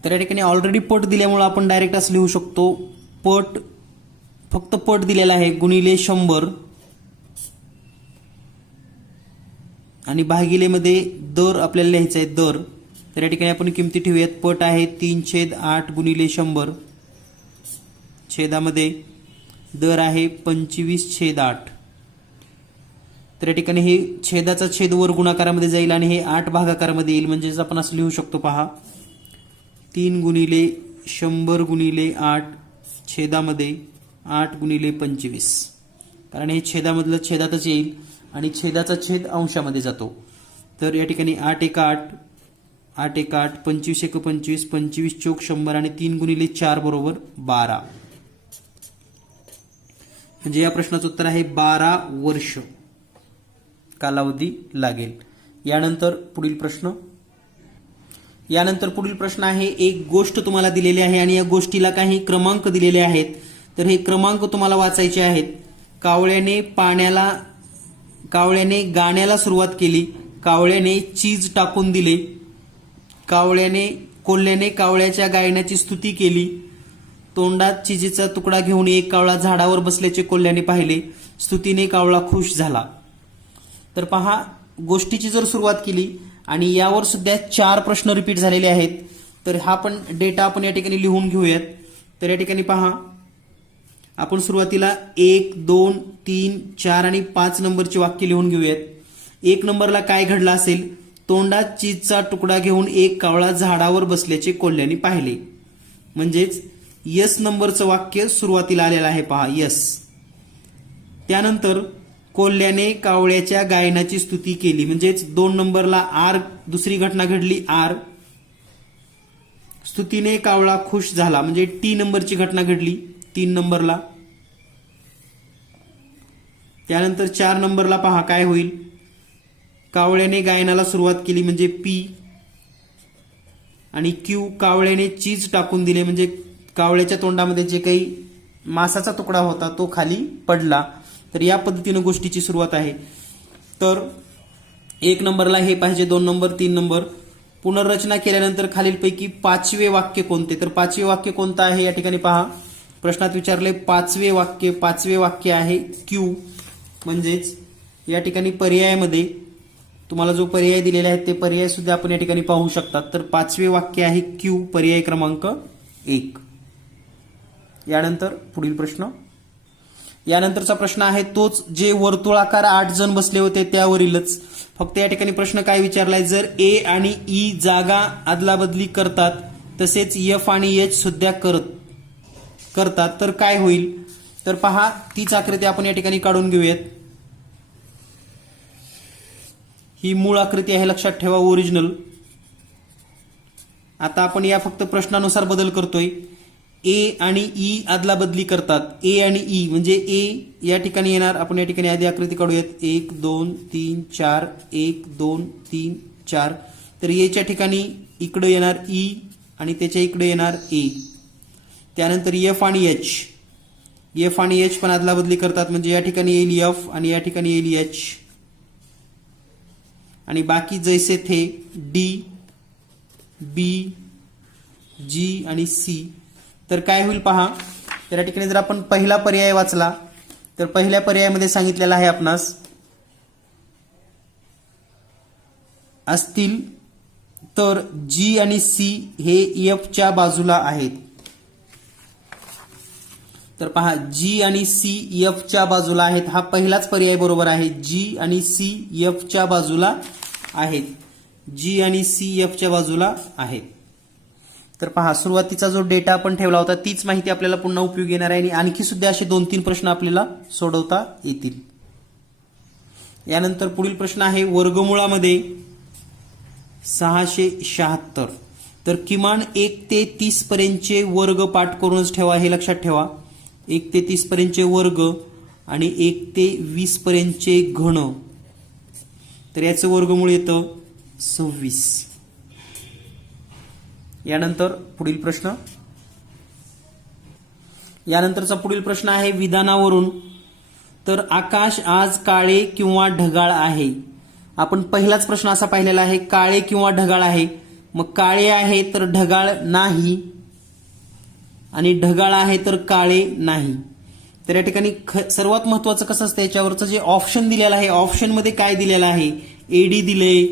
तर या ठिकाणी ऑलरेडी पट दिल्यामुळे आपण डायरेक्ट असं लिहू शकतो पट, फक्त पट दिलेला आहे गुणिले 100 आणि भागिलेमध्ये दर आपल्याला लिहायचा आहे दर. तर या ठिकाणी आपण किमती ठेवूयात. पट आहे 3/8 गुणिले 100, छेदामध्ये दर आहे 25/8. तर या ठिकाणी हे छेदाचा छेद वर गुणाकारामध्ये जाईल आणि हे 8 भागाकारामध्ये येईल. म्हणजेच आपण असं लिहू शकतो पहा 3 गुणिले 100 गुणिले 8 छेदामध्ये 8 गुणिले 25, कारण हे छेदामधलं छेदातच येईल आणि छेदाचा छेद अंशामध्ये जातो. तर या ठिकाणी 8 1 8, 8 1 8, 25 1 25, 25 चौक 100 आणि 3 गुणिले 4 बरोबर 12. म्हणजे या प्रश्नाचं उत्तर आहे 12 वर्ष कालावधी लागेल. यानंतर पुढील प्रश्न आहे एक गोष्ट तुम्हाला दिलेली आहे आणि या गोष्टीला काही क्रमांक दिलेले आहेत. तर हे क्रमांक तुम्हाला वाचायचे आहेत. कावळ्याने गाण्याला सुरुवात केली, कावळ्याने चीज टाकून दिले, कोल्ह्याने कावळ्याच्या गायनाची स्तुती केली, तोंडात चिजीचा तुकडा घेऊन एक कावळा झाडावर बसल्याचे कोल्ह्याने पाहिले, स्तुतीने कावळा खुश झाला. तर पहा गोष्टीची जर सुरुवात केली आणि यावर सुद्धा 4 प्रश्न रिपीट झालेले आहेत. तर हा पण डेटा आपण या ठिकाणी लिहून घेऊयात. तर या ठिकाणी पहा आपण सुरुवातीला 1, 2, 3, 4 आणि 5 नंबरची वाक्य लिहून घेऊयात. 1 नंबरला काय घडलं असेल, तोंडात चीजचा तुकडा घेऊन एक कावळा झाडावर बसल्याचे कोल्ह्याने पाहिले. म्हणजेच यस नंबरचं वाक्य सुरुवातीला आलेलं आहे पहा यस. त्यानंतर कोल्ह्याने कावळ्याच्या गायनाची स्तुती केली, म्हणजेच 2 नंबरला आर दुसरी घटना घडली आर. स्तुतीने कावळा खुश झाला म्हणजे टी नंबरची घटना घडली 3 नंबरला. त्यानंतर 4 नंबरला पहा काय होईल, कावळ्याने गायनाला सुरुवात केली म्हणजे पी आणि क्यू. कावळ्याने चीज टाकून दिले म्हणजे कावळ्याच्या तोंडामध्ये जे काही मांसाचा तुकडा होता तो खाली पडला. तर या पद्धतीने गोष्टीची सुरुवात आहे. तर 1 नंबरला हे पाहिजे, 2 नंबर, 3 नंबर. पुनर्रचना केल्यानंतर खालीलपैकी 5वे वाक्य कोणते. तर 5वे वाक्य कोणतं आहे या ठिकाणी पहा प्रश्नात विचारले 5वे वाक्य आहे क्यू. म्हणजेच या ठिकाणी पर्यायामध्ये तुम्हाला जो पर्याय दिलेला आहे ते पर्याय सुद्धा आपण या ठिकाणी पाहू शकतात. तर 5वे वाक्य आहे क्यू, पर्याय क्रमांक 1. यानंतर पुढील प्रश्न. यानंतरचा प्रश्न आहे तोच, जे वर्तुळाकार 8 जण बसले होते त्यावरीलच. फक्त या ठिकाणी प्रश्न काय विचारलाय, जर ए आणि ई जागा अदलाबदली करतात तसेच एफ आणि एच सुद्धा करतात तर काय होईल. तर पहा तीच आकृती आपण या ठिकाणी काढून घेऊयात. ही मूळ आकृती आहे, लक्षात ठेवा ओरिजिनल. आता आपण या फक्त प्रश्नानुसार बदल करतोय. ए आणि ई अदलाबदली करतात. ए आणि ई म्हणजे ए या ठिकाणी येणार, आपण या ठिकाणी आधी आकृती काढूयात. 1 2 3 4 1 2 3 4. तर एच्या ठिकाणी इकडे येणार ई आणि त्याच्या इकडे येणार ए. त्यानंतर एफ आणि एच पण अदलाबदली करतात म्हणजे या ठिकाणी येईल एफ आणि या ठिकाणी येईल एच. आणि बाकी जैसे थे डी बी, जी आणि सी. तर काय होईल पहा. तर या ठिकाणी जर आपण पहिला पर्याय वाचला तर पहिल्या पर्यायामध्ये सांगितलेलं आहे आपणास असतील तर जी आणि सी हे एफच्या बाजूला आहेत. तर पहा जी आणि सी एफच्या बाजूला आहेत हा पहिलाच पर्याय बरोबर आहे. जी आणि सी एफच्या बाजूला आहेत. जी आणि सी एफच्या बाजूला आहेत. तर पहा सुरुवातीचा जो डेटा आपण ठेवला होता तीच माहिती आपल्याला पुन्हा उपयोगी येणार आहे आणि आणखी सुद्धा असे 2-3 प्रश्न आपल्याला सोडवता येतील. यानंतर पुढील प्रश्न आहे वर्गमुळामध्ये 676. तर किमान 1 ते 30 पर्यंतचे वर्ग पाठ करूनच ठेवा, हे लक्षात ठेवा. 1 ते 30 पर्यंतचे वर्ग आणि 1 ते 20 पर्यंतचे घन. तर याचं वर्गमूळ येतं 26. यानंतर पुढील प्रश्न. यानंतरचा पुढील प्रश्न आहे विधानावरून. तर आकाश आज काळे किंवा ढगाळ आहे. आपण पहिलाच प्रश्न असा पाहिलेला आहे काळे किंवा ढगाळ आहे. मग काळे आहे तर ढगाळ नाही आणि ढगाळ आहे तर काळे नाही. तर या ठिकाणी सर्वात महत्वाचं कसं असतं याच्यावरचं जे ऑप्शन दिलेलं आहे ऑप्शन मध्ये काय दिलेलं आहे एडी दिले,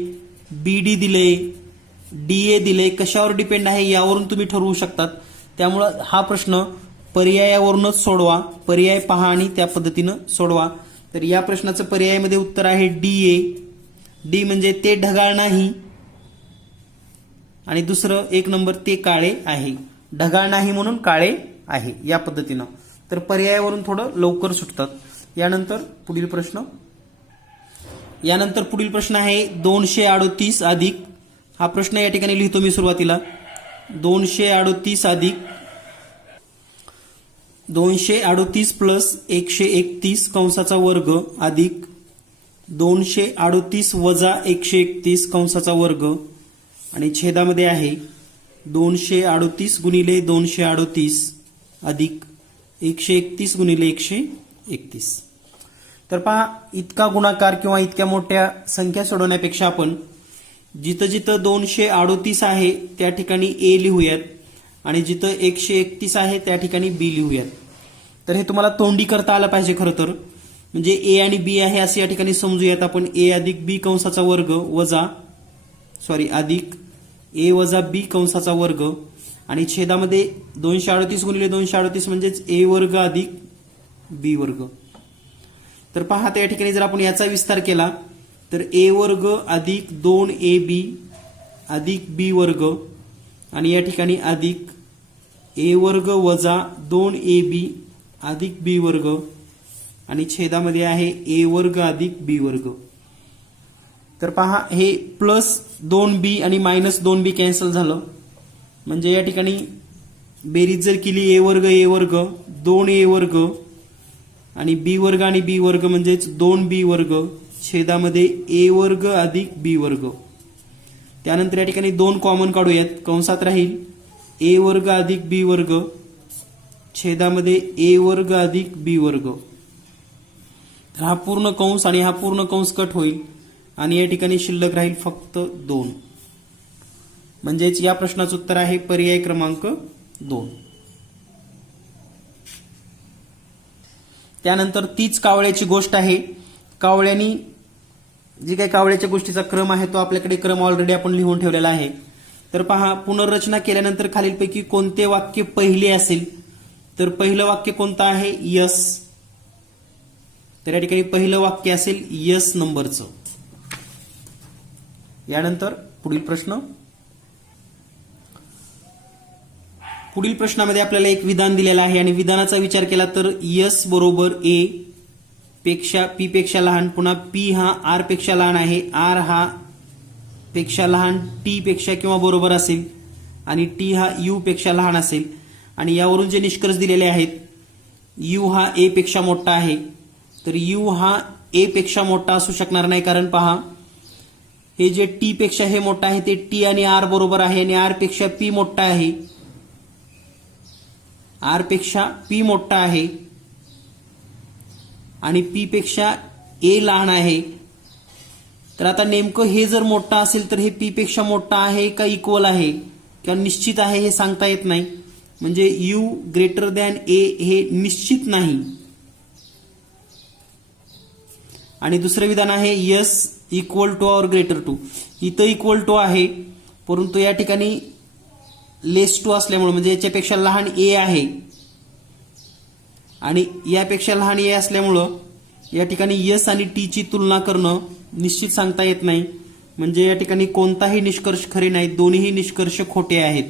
बीडी दिले, डीए दिले, कशावर डिपेंड आहे यावरून तुम्ही ठरवू शकतात. त्यामुळं हा प्रश्न पर्यायावरूनच सोडवा. पर्याय पहा आणि त्या पद्धतीनं सोडवा. तर या प्रश्नाचं पर्यायामध्ये उत्तर आहे डीए. डी म्हणजे ते ढगाळ नाही आणि दुसरं 1 नंबर ते काळे आहे. ढगाळ नाही म्हणून काळे आहे या पद्धतीनं. तर पर्यायावरून थोडं लवकर सुटतात. यानंतर पुढील प्रश्न आहे 238 अधिक. हा प्रश्न या ठिकाणी लिहितो मी सुरुवातीला. 238 प्लस 131 कंसाचा वर्ग अधिक 238 वजा 131 कंसाचा वर्ग आणि छेदामध्ये आहे 238 गुणिले 238 अधिक 131 गुणिले 131. तर पहा इतका गुणाकार किंवा इतक्या मोठ्या संख्या सोडवण्यापेक्षा आपण जिथं जिथं 238 आहे त्या ठिकाणी ए लिहूयात आणि जिथं 131 आहे त्या ठिकाणी बी लिहूयात. तर हे तुम्हाला तोंडी करता आलं पाहिजे खरं तर. म्हणजे ए आणि बी आहे असं या ठिकाणी समजूयात आपण. ए अधिक बी कंसाचा वर्ग अधिक ए वजा बी कंसाचा वर्ग आणि छेदामध्ये 238 गुणिले 238 म्हणजेच ए वर्ग अधिक बी वर्ग. तर पहा त्या ठिकाणी जर आपण याचा विस्तार केला तर ए वर्ग अधिक 2ab अधिक बी वर्ग आणि या ठिकाणी अधिक ए वर्ग वजा 2ab अधिक बी वर्ग आणि छेदामध्ये आहे ए वर्ग अधिक बी वर्ग. तर पहा हे प्लस 2b आणि मायनस 2b कॅन्सल झालं. म्हणजे या ठिकाणी बेरीज जर केली ए वर्ग 2a वर्ग आणि बी वर्ग आणि बी वर्ग म्हणजेच 2b वर्ग छेदामध्ये ए वर्ग अधिक बी वर्ग. त्यानंतर या ठिकाणी 2 कॉमन काढूयात. कंसात राहील ए वर्ग अधिक बी वर्ग छेदामध्ये ए वर्ग अधिक बी वर्ग. हा पूर्ण कंस आणि हा पूर्ण कंस कट होईल आणि या ठिकाणी शिल्लक राहील फक्त 2. म्हणजेच या प्रश्नाचं उत्तर आहे पर्याय क्रमांक 2. त्यानंतर तीच कावळ्याची गोष्ट आहे. कावळ्यांनी जी काही कावळ्याच्या गोष्टीचा क्रम आहे तो आपल्याकडे क्रम ऑलरेडी आपण लिहून ठेवलेला आहे. तर पहा पुनर्रचना केल्यानंतर खालीलपैकी कोणते वाक्य पहिले असेल. तर पहिलं वाक्य कोणतं आहे यस. तर या ठिकाणी पहिलं वाक्य असेल यस नंबरचं. यानंतर पुढील प्रश्नामध्ये आपल्याला एक विधान दिलेलं आहे आणि विधानाचा विचार केला तर यस बरोबर ए पेक्षा पी पेक्षा लहान, पुन्हा पी हा आर पेक्षा लहान आहे, आर हा पेक्षा लहान टी पेक्षा किंवा बरोबर असेल आणि टी हा यू पेक्षा लहान असेल. आणि यावरून जे निष्कर्ष दिलेले आहेत यू हा ए पेक्षा मोठा आहे. तर यू हा ए पेक्षा मोठा असू शकणार नाही कारण पहा हे जे टी पेक्षा हे मोठा आहे ते टी आणि आर बरोबर आहे आणि आर पेक्षा पी मोठा आहे. आर पेक्षा पी मोठा आहे आणि पी पेक्षा ए लहान आहे. तर आता नेमकं हे जर मोठं असेल तर हे पी पेक्षा मोठा आहे का इक्वल आहे किंवा निश्चित आहे हे सांगता येत नाही. म्हणजे यू ग्रेटर दॅन ए हे निश्चित नाही. आणि दुसरं विधान आहे यस equal to or greater to. इथं इक्वल टू आहे परंतु या ठिकाणी लेस टू असल्यामुळे म्हणजे याच्यापेक्षा लहान ए आहे आणि यापेक्षा लहान ए असल्यामुळं या ठिकाणी यस आणि टी ची तुलना करणं निश्चित सांगता येत नाही. म्हणजे या ठिकाणी कोणताही निष्कर्ष खरे नाहीत, दोन्हीही निष्कर्ष खोटे आहेत,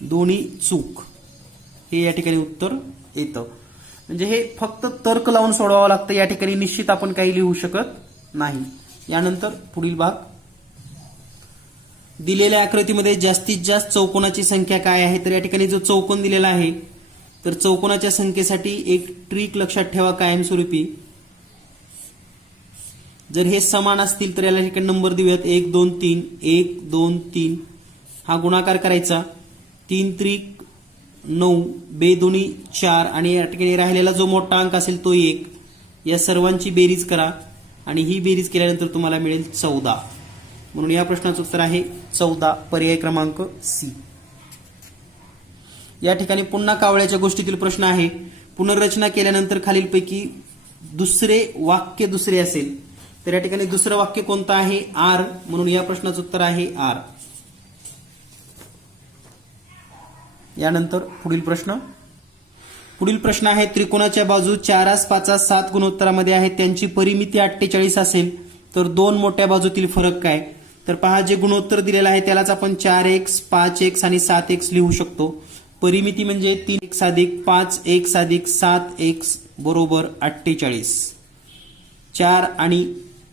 दोन्ही चूक, हे या ठिकाणी उत्तर येतं. म्हणजे हे फक्त तर्क लावून सोडवावं लागतं. या ठिकाणी निश्चित आपण काही लिहू शकत नाही. यानंतर पुढील भाग, दिलेल्या आकृतीमध्ये जास्तीत जास्त चौकोनाची संख्या काय आहे. तर या ठिकाणी जो चौकोन दिलेला आहे तर चौकोनाच्या संख्येसाठी एक ट्रिक लक्षात ठेवा कायमस्वरूपी. जर हे समान असतील तर याला ठिकाणी नंबर देऊयात 1 2 3 1 2 3 हा गुणाकार करायचा. 3 त्रिक 9 बे दोन्ही 4 आणि या ठिकाणी राहिलेला जो मोठा अंक असेल तो 1. या सर्वांची बेरीज करा आणि ही बेरीज केल्यानंतर तुम्हाला मिळेल 14. म्हणून या प्रश्नाचं उत्तर आहे 14, पर्याय क्रमांक सी. या ठिकाणी पुन्हा कावळ्याच्या गोष्टीतील प्रश्न आहे. पुनर्रचना केल्यानंतर खालीलपैकी दुसरे वाक्य दुसरे असेल तर या ठिकाणी दुसरं वाक्य कोणतं आहे आर. म्हणून या प्रश्नाचं उत्तर आहे आर. यानंतर पुढील प्रश्न आहे त्रिकोणाच्या बाजू 4 5 7 गुणोत्तरामध्ये आहेत, त्यांची परिमिती 48 असेल तर दोन मोठ्या बाजूतील फरक काय. तर पहा जे गुणोत्तर दिलेलं आहे त्यालाच आपण 4x 5x आणि 7x लिहू शकतो. परिमिती म्हणजे 3x अधिक 5x अधिक 7x बरोबर 48. 4 आणि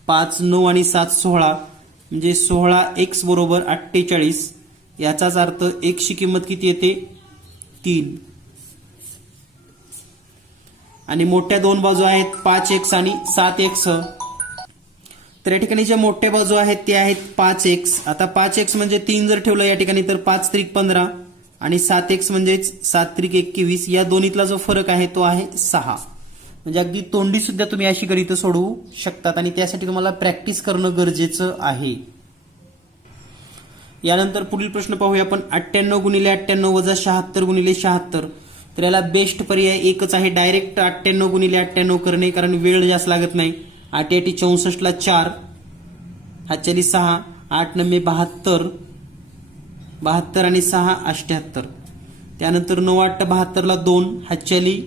5 9 आणि 7 16 म्हणजे 16x बरोबर 48. याचाच अर्थ x ची किंमत किती येते 3. आणि मोठ्या दोन बाजू आहेत 5x आणि 7x. तर या ठिकाणी ज्या मोठ्या बाजू आहेत त्या आहेत 5x. आता 5x म्हणजे 3 जर ठेवलं या ठिकाणी तर 5 त्रिक 15 आणि 7x म्हणजेच 7 त्रिक 21. या दोन्हीतला जो फरक आहे तो आहे 6. म्हणजे अगदी तोंडी सुद्धा तुम्ही अशी गणितं सोडवू शकतात आणि त्यासाठी तुम्हाला प्रॅक्टिस करणं गरजेचं आहे. यानंतर पुढील प्रश्न पाहूया आपण. 98 गुणिले 98 वजा 76 गुणिले 76. तर याला बेस्ट पर्याय एकच आहे, डायरेक्ट 98 गुणिले 98 करणे, कारण वेळ जास्त लागत नाही. 8 8 64 ला 4 हातच्याली 6 8 9 72 72 आणि 6 78. त्यानंतर 9 8 72 ला 2 हातच्याली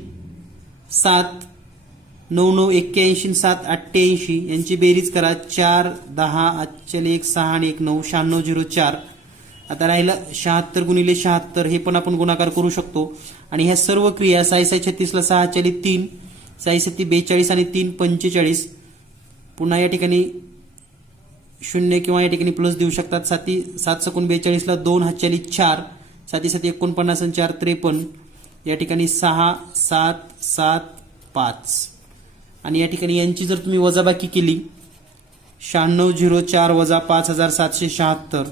7 9 9 81 7 88 यांची बेरीज करा. 4 10 हातच्याली 1 6 आणि 1 9 96 0 4. आता राहिलं 76 गुणिले 76 हे पण आपण गुणाकार करू शकतो. आणि ह्या सर्व क्रिया 6 6 36 ला 6 हातच्याली 3 6 7 42 आणि 3 45. पुन्हा या ठिकाणी 0 किंवा या ठिकाणी प्लस देऊ शकतात. 7 सकून 42 ला 2 हातच्याली 4 7 7 49 आणि 4 53. या ठिकाणी 6 7 7 5 आणि या ठिकाणी यांची जर तुम्ही वजाबाकी केली 96 0 4 वजा 5776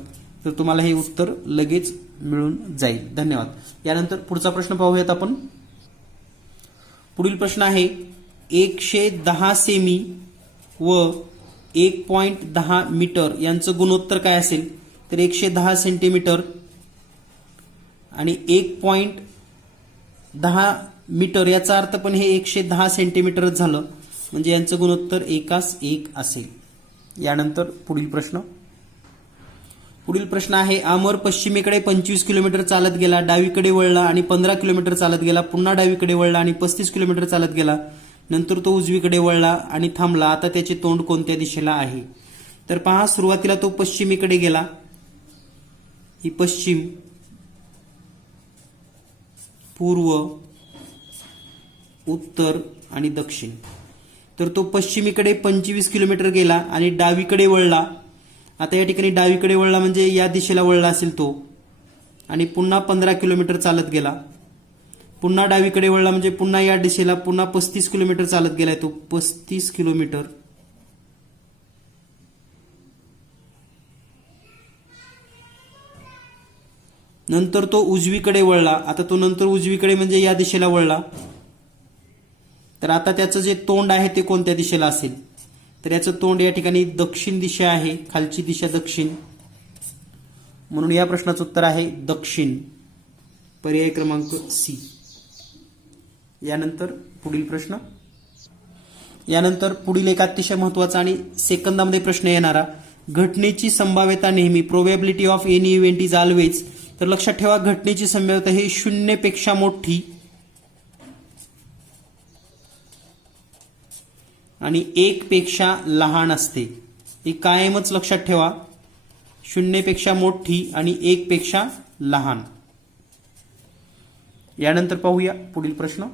तर तुम्हाला हे उत्तर लगेच मिळून जाईल. धन्यवाद. यानंतर पुढचा प्रश्न पाहूयात आपण. पुढील प्रश्न आहे 110 सेमी व 1.10 मीटर यांचं गुणोत्तर काय असेल. तर 110 सेंटीमीटर आणि 1.10 मीटर याचा अर्थ पण हे 110 सेंटीमीटरच झालं, म्हणजे यांचं गुणोत्तर 1:1 असेल. यानंतर पुढील प्रश्न आहे. अमर पश्चिमेकडे 25 किलोमीटर चालत गेला, डावीकडे वळला आणि 15 किलोमीटर चालत गेला, पुन्हा डावीकडे वळला आणि 35 किलोमीटर चालत गेला, नंतर तो उजवीकडे वळला आणि थांबला. आता त्याचे तोंड कोणत्या दिशेला आहे. तर पहा सुरुवातीला तो पश्चिमेकडे गेला, ही पश्चिम, पूर्व, उत्तर आणि दक्षिण. तर तो पश्चिमेकडे 25 किलोमीटर गेला आणि डावीकडे वळला. आता या ठिकाणी डावीकडे वळला म्हणजे या दिशेला वळला असेल तो, आणि पुन्हा 15 किलोमीटर चालत गेला. पुन्हा डावीकडे वळला म्हणजे पुन्हा या दिशेला, पुन्हा 35 किलोमीटर चालत गेलाय तो, 35 किलोमीटर. नंतर तो उजवीकडे वळला. आता तो नंतर उजवीकडे म्हणजे या दिशेला वळला. तर आता त्याचं जे तोंड आहे ते कोणत्या दिशेला असेल. तर याचं तोंड या ठिकाणी दक्षिण दिशा आहे, खालची दिशा दक्षिण, म्हणून या प्रश्नाचं उत्तर आहे दक्षिण, पर्याय क्रमांक सी. यानंतर पुढील प्रश्न. यानंतर पुढील एक अतिशय महत्वाचा आणि सेकंदामध्ये प्रश्न येणारा, घटनेची संभाव्यता नेहमी, probability of any event is always. तर लक्षात ठेवा, घटनेची संभाव्यता हे 0 पेक्षा मोठी आणि 1 पेक्षा लहान असते. हे कायमच लक्षात ठेवा, 0 पेक्षा मोठी आणि 1 पेक्षा लहान. यानंतर पाहूया पुढील प्रश्न.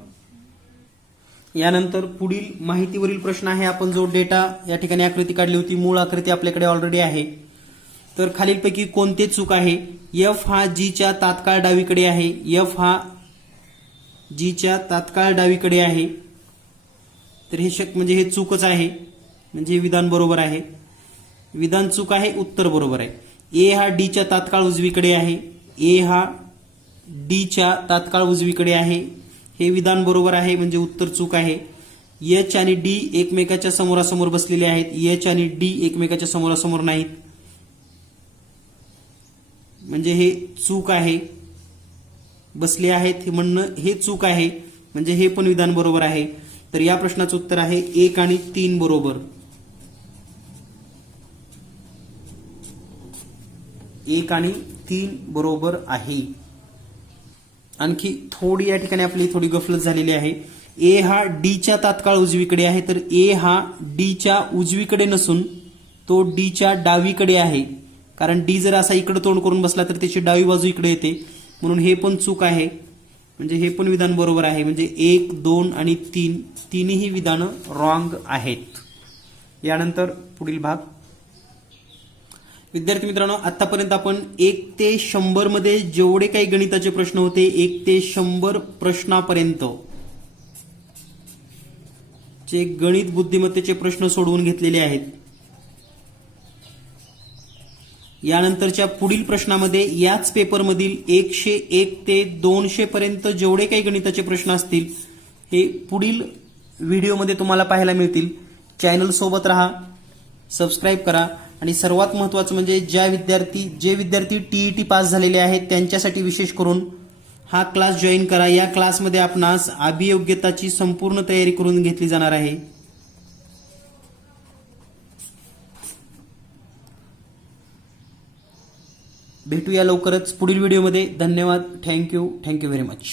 यानंतर पुढील माहितीवरील प्रश्न आहे. आपण जो डेटा या ठिकाणी आकृती काढली होती, मूळ आकृती आपल्याकडे ऑलरेडी आहे. तर खालीलपैकी कोणते चूक आहे? एफ हा जीच्या तात्काळ डावीकडे आहे. एफ हा जीच्या तात्काळ डावीकडे आहे. तर हे म्हणजे हे चूकच आहे, म्हणजे हे विधान बरोबर आहे. विधान चूक आहे, उत्तर बरोबर आहे. ए हा डीच्या तात्काळ उजवीकडे आहे. ए हा डीच्या तात्काळ उजवीकडे आहे. हे विधान बरोबर आहे, म्हणजे उत्तर चूक आहे. एच आणि डी एकमेकाच्या समोरासमोर बसलेले आहेत. एच आणि डी एकमेकाच्या समोरासमोर नाहीत, म्हणजे हे चूक आहे. बसले आहेत हे म्हणणं हे चूक आहे, म्हणजे हे पण विधान बरोबर आहे. तर या प्रश्नाचं उत्तर आहे 1 आणि 3 बरोबर. 1 आणि 3 बरोबर आहे. आणखी थोडी या ठिकाणी आपली थोडी गफलत झालेली आहे. ए हा डीच्या तात्काळ उजवीकडे आहे, तर ए हा डीच्या उजवीकडे नसून तो डीच्या डावीकडे आहे. कारण डी जर असा इकडे तोंड करून बसला तर त्याची डावी बाजू इकडे येते, म्हणून हे पण चूक आहे, म्हणजे हे पण विधान बरोबर आहे. म्हणजे 1, 2 आणि 3 तिन्ही विधानं रॉंग आहेत. यानंतर पुढील भाग. विद्यार्थी मित्रांनो, आतापर्यंत आपण 1 ते 100 मध्ये जेवढे काही गणिताचे प्रश्न होते, 1 ते 100 प्रश्नापर्यंत चे गणित बुद्धिमत्तेचे प्रश्न सोडवून घेतलेले आहेत. यानंतरच्या पुढील प्रश्नामध्ये याच पेपरमधील 101 ते 200 पर्यंत जेवढे काही गणिताचे प्रश्न असतील हे पुढील व्हिडिओमध्ये तुम्हाला पाहायला मिळतील. चॅनल सोबत राहा, सबस्क्राईब करा आणि सर्वात महत्त्वाचं म्हणजे जे विद्यार्थी टीईटी पास झालेले आहेत त्यांच्यासाठी विशेष करून हा क्लास जॉईन करा. या क्लासमध्ये आपणास अभियोग्यताची संपूर्ण तयारी करून घेतली जाणार आहे. भेटूया लवकरच पुढील व्हिडिओमध्ये. धन्यवाद. Thank you very much.